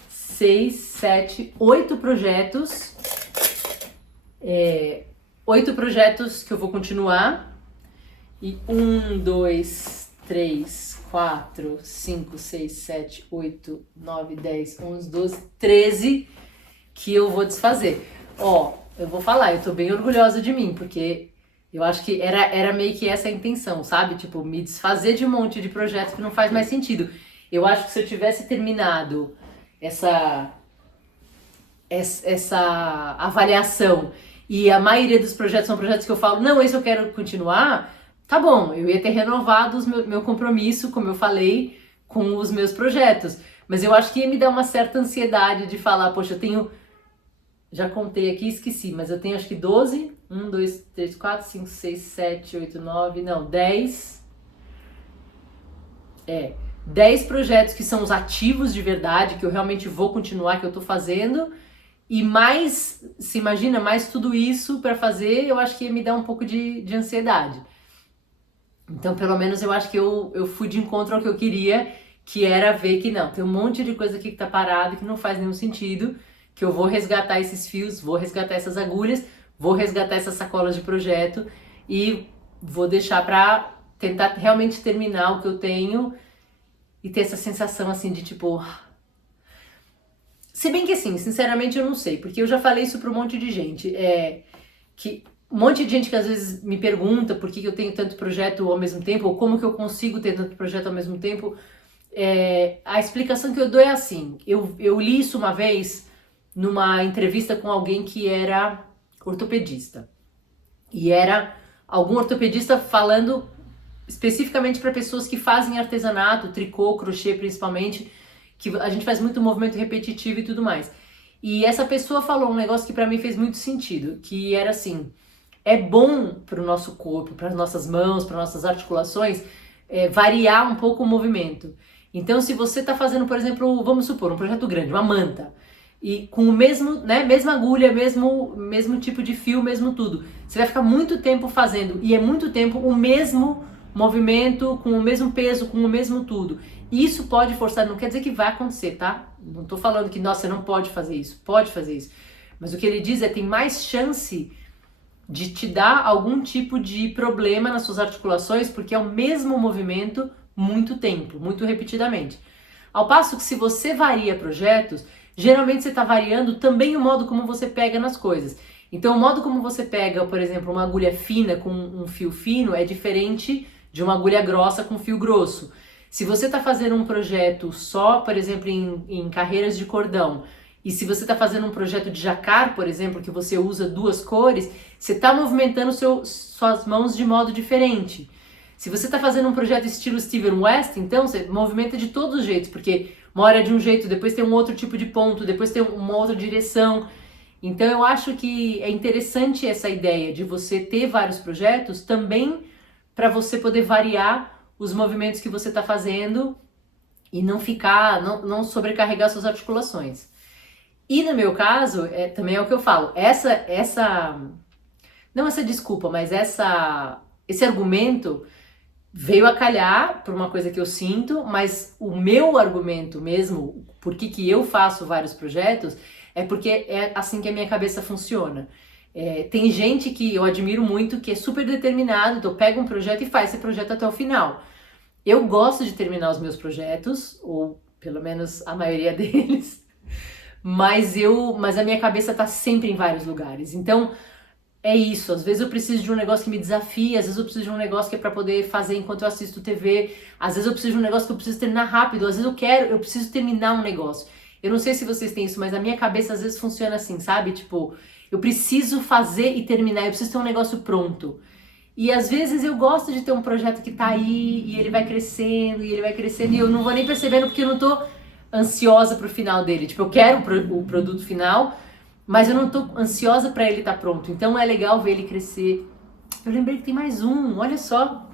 6, 7, 8 projetos. 8 projetos que eu vou continuar. E 1, 2, 3, 4, 5, 6, 7, 8, 9, 10, 11, 12, 13 que eu vou desfazer. Eu vou falar, eu tô bem orgulhosa de mim, porque eu acho que era meio que essa a intenção, sabe? Tipo, me desfazer de um monte de projetos que não faz mais sentido. Eu acho que se eu tivesse terminado essa avaliação e a maioria dos projetos são projetos que eu falo, não, esse eu quero continuar... tá bom, eu ia ter renovado meu compromisso, como eu falei, com os meus projetos. Mas eu acho que ia me dar uma certa ansiedade de falar, poxa, eu tenho... já contei aqui, esqueci, mas eu tenho acho que 12, 1, 2, 3, 4, 5, 6, 7, 8, 9, não, 10... 10 projetos que são os ativos de verdade, que eu realmente vou continuar, que eu tô fazendo... e mais, se imagina, mais tudo isso pra fazer, eu acho que ia me dar um pouco de ansiedade. Então, pelo menos, eu acho que eu fui de encontro ao que eu queria, que era ver que não, tem um monte de coisa aqui que tá parado, que não faz nenhum sentido, que eu vou resgatar esses fios, vou resgatar essas agulhas, vou resgatar essas sacolas de projeto e vou deixar pra tentar realmente terminar o que eu tenho e ter essa sensação, assim, de tipo... Se bem que, assim, sinceramente, eu não sei, porque eu já falei isso pra um monte de gente, que... um monte de gente que às vezes me pergunta por que eu tenho tanto projeto ao mesmo tempo, ou como que eu consigo ter tanto projeto ao mesmo tempo. A explicação que eu dou é assim, eu li isso uma vez numa entrevista com alguém que era ortopedista. E era algum ortopedista falando especificamente para pessoas que fazem artesanato, tricô, crochê principalmente, que a gente faz muito movimento repetitivo e tudo mais. E essa pessoa falou um negócio que pra mim fez muito sentido, que era assim, é bom pro nosso corpo, para as nossas mãos, para nossas articulações, variar um pouco o movimento. Então, se você tá fazendo, por exemplo, vamos supor, um projeto grande, uma manta, e com o mesmo, né, mesma agulha, mesmo tipo de fio, mesmo tudo, você vai ficar muito tempo fazendo, e é muito tempo o mesmo movimento, com o mesmo peso, com o mesmo tudo. Isso pode forçar, não quer dizer que vai acontecer, tá? Não tô falando que, nossa, você não pode fazer isso, pode fazer isso. Mas o que ele diz é que tem mais chance de te dar algum tipo de problema nas suas articulações, porque é o mesmo movimento muito tempo, muito repetidamente. Ao passo que se você varia projetos, geralmente você está variando também o modo como você pega nas coisas. Então o modo como você pega, por exemplo, uma agulha fina com um fio fino é diferente de uma agulha grossa com fio grosso. Se você está fazendo um projeto só, por exemplo, em carreiras de cordão, e se você está fazendo um projeto de jacquard, por exemplo, que você usa duas cores, você está movimentando suas mãos de modo diferente. Se você está fazendo um projeto estilo Steven West, então você movimenta de todos os jeitos, porque uma hora é de um jeito, depois tem um outro tipo de ponto, depois tem uma outra direção. Então eu acho que é interessante essa ideia de você ter vários projetos também para você poder variar os movimentos que você está fazendo e não não sobrecarregar suas articulações. E no meu caso, também é o que eu falo, não essa desculpa, mas esse argumento veio a calhar por uma coisa que eu sinto, mas o meu argumento mesmo, por que eu faço vários projetos, é porque é assim que a minha cabeça funciona. Tem gente que eu admiro muito, que é super determinado, então pega um projeto e faz esse projeto até o final. Eu gosto de terminar os meus projetos, ou pelo menos a maioria deles, mas a minha cabeça tá sempre em vários lugares. Então, é isso, às vezes eu preciso de um negócio que me desafia, às vezes eu preciso de um negócio que é pra poder fazer enquanto eu assisto TV, às vezes eu preciso de um negócio que eu preciso terminar rápido, às vezes eu preciso terminar um negócio. Eu não sei se vocês têm isso, mas a minha cabeça às vezes funciona assim, sabe? Tipo, eu preciso fazer e terminar, eu preciso ter um negócio pronto. E às vezes eu gosto de ter um projeto que tá aí, e ele vai crescendo, e eu não vou nem percebendo porque eu não tô ansiosa pro final dele. Tipo, eu quero o produto final, mas eu não tô ansiosa pra ele estar pronto. Então é legal ver ele crescer. Eu lembrei que tem mais um, olha só.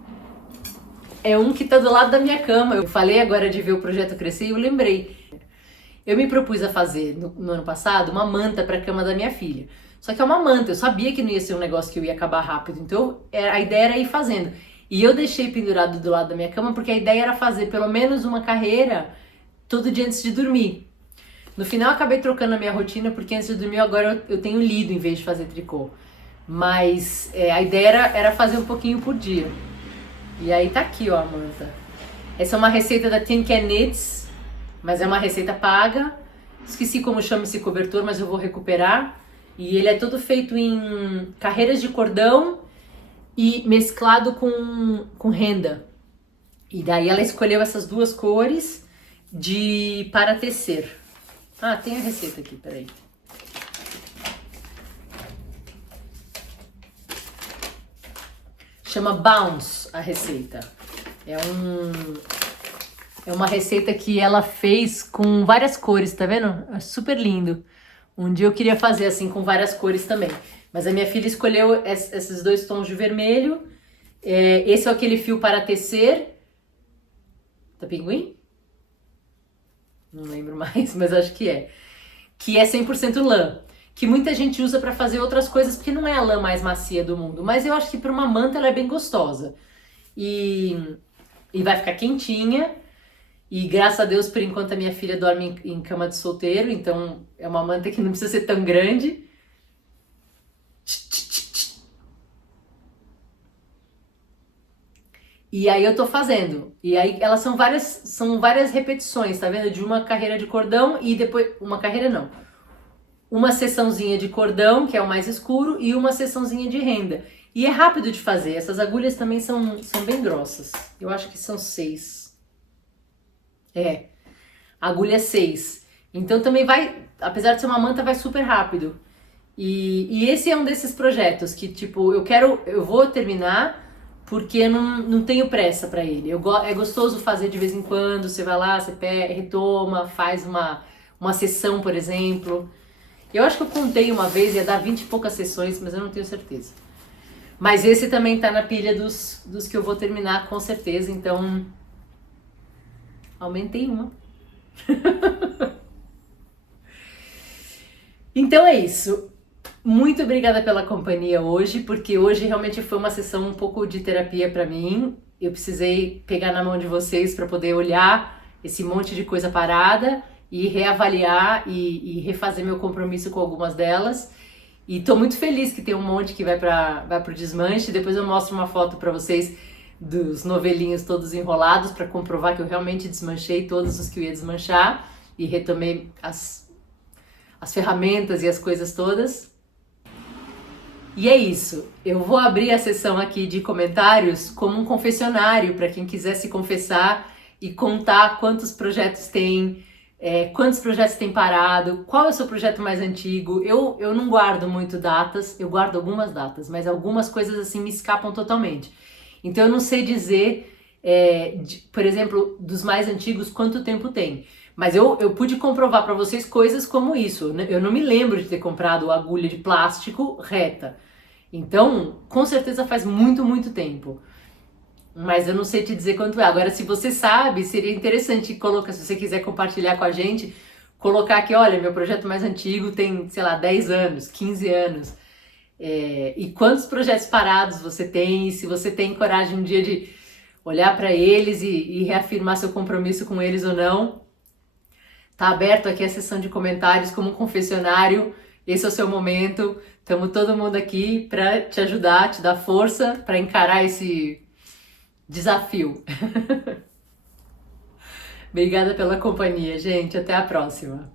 É um que tá do lado da minha cama. Eu falei agora de ver o projeto crescer e eu lembrei. Eu me propus a fazer, no ano passado, uma manta pra cama da minha filha. Só que é uma manta, eu sabia que não ia ser um negócio que eu ia acabar rápido, então a ideia era ir fazendo. E eu deixei pendurado do lado da minha cama porque a ideia era fazer pelo menos uma carreira todo dia antes de dormir. No final eu acabei trocando a minha rotina porque antes de dormir agora eu tenho lido em vez de fazer tricô. Mas a ideia era fazer um pouquinho por dia. E aí tá aqui, ó, a manta. Essa é uma receita da Tin Can Knits, mas é uma receita paga. Esqueci como chama esse cobertor, mas eu vou recuperar. E ele é todo feito em carreiras de cordão e mesclado com renda. E daí ela escolheu essas duas cores para tecer. Ah, tem a receita aqui, peraí. Chama Bounce a receita. É uma receita que ela fez com várias cores, tá vendo? É super lindo. Um dia eu queria fazer assim com várias cores também. Mas a minha filha escolheu esses dois tons de vermelho. Esse é aquele fio para tecer. Da Pinguim? Não lembro mais, mas acho que é. Que é 100% lã. Que muita gente usa para fazer outras coisas, porque não é a lã mais macia do mundo. Mas eu acho que para uma manta ela é bem gostosa. E vai ficar quentinha. E graças a Deus, por enquanto, a minha filha dorme em cama de solteiro, então é uma manta que não precisa ser tão grande. E aí eu tô fazendo. E aí elas são várias repetições, tá vendo? De uma carreira de cordão e depois... Uma carreira não. Uma seçãozinha de cordão, que é o mais escuro, e uma seçãozinha de renda. E é rápido de fazer. Essas agulhas também são bem grossas. Eu acho que são 6. Agulha 6. Então também vai, apesar de ser uma manta, vai super rápido. E esse é um desses projetos que, tipo, eu vou terminar porque eu não tenho pressa pra ele. É gostoso fazer de vez em quando, você vai lá, você retoma, faz uma sessão, por exemplo. Eu acho que eu contei uma vez, ia dar 20 e poucas sessões, mas eu não tenho certeza. Mas esse também tá na pilha dos que eu vou terminar com certeza, então aumentei uma. Então é isso. Muito obrigada pela companhia hoje, porque hoje realmente foi uma sessão um pouco de terapia para mim. Eu precisei pegar na mão de vocês para poder olhar esse monte de coisa parada e reavaliar e refazer meu compromisso com algumas delas. E tô muito feliz que tem um monte que vai pro desmanche. Depois eu mostro uma foto para vocês dos novelinhos todos enrolados para comprovar que eu realmente desmanchei todos os que eu ia desmanchar e retomei as ferramentas e as coisas todas. E é isso, eu vou abrir a sessão aqui de comentários como um confessionário para quem quiser se confessar e contar quantos projetos tem, quantos projetos tem parado, qual é o seu projeto mais antigo. Eu não guardo muito datas, eu guardo algumas datas, mas algumas coisas assim me escapam totalmente. Então eu não sei dizer, por exemplo, dos mais antigos quanto tempo tem. Mas eu pude comprovar para vocês coisas como isso. Eu não me lembro de ter comprado agulha de plástico reta. Então, com certeza faz muito, muito tempo. Mas eu não sei te dizer quanto é. Agora, se você sabe, seria interessante colocar, se você quiser compartilhar com a gente, colocar aqui, olha, meu projeto mais antigo tem, sei lá, 10 anos, 15 anos. E quantos projetos parados você tem, e se você tem coragem um dia de olhar para eles e reafirmar seu compromisso com eles ou não. Tá aberto aqui a sessão de comentários como um confessionário. Esse é o seu momento. Estamos todo mundo aqui para te ajudar, te dar força para encarar esse desafio. Obrigada pela companhia, gente. Até a próxima.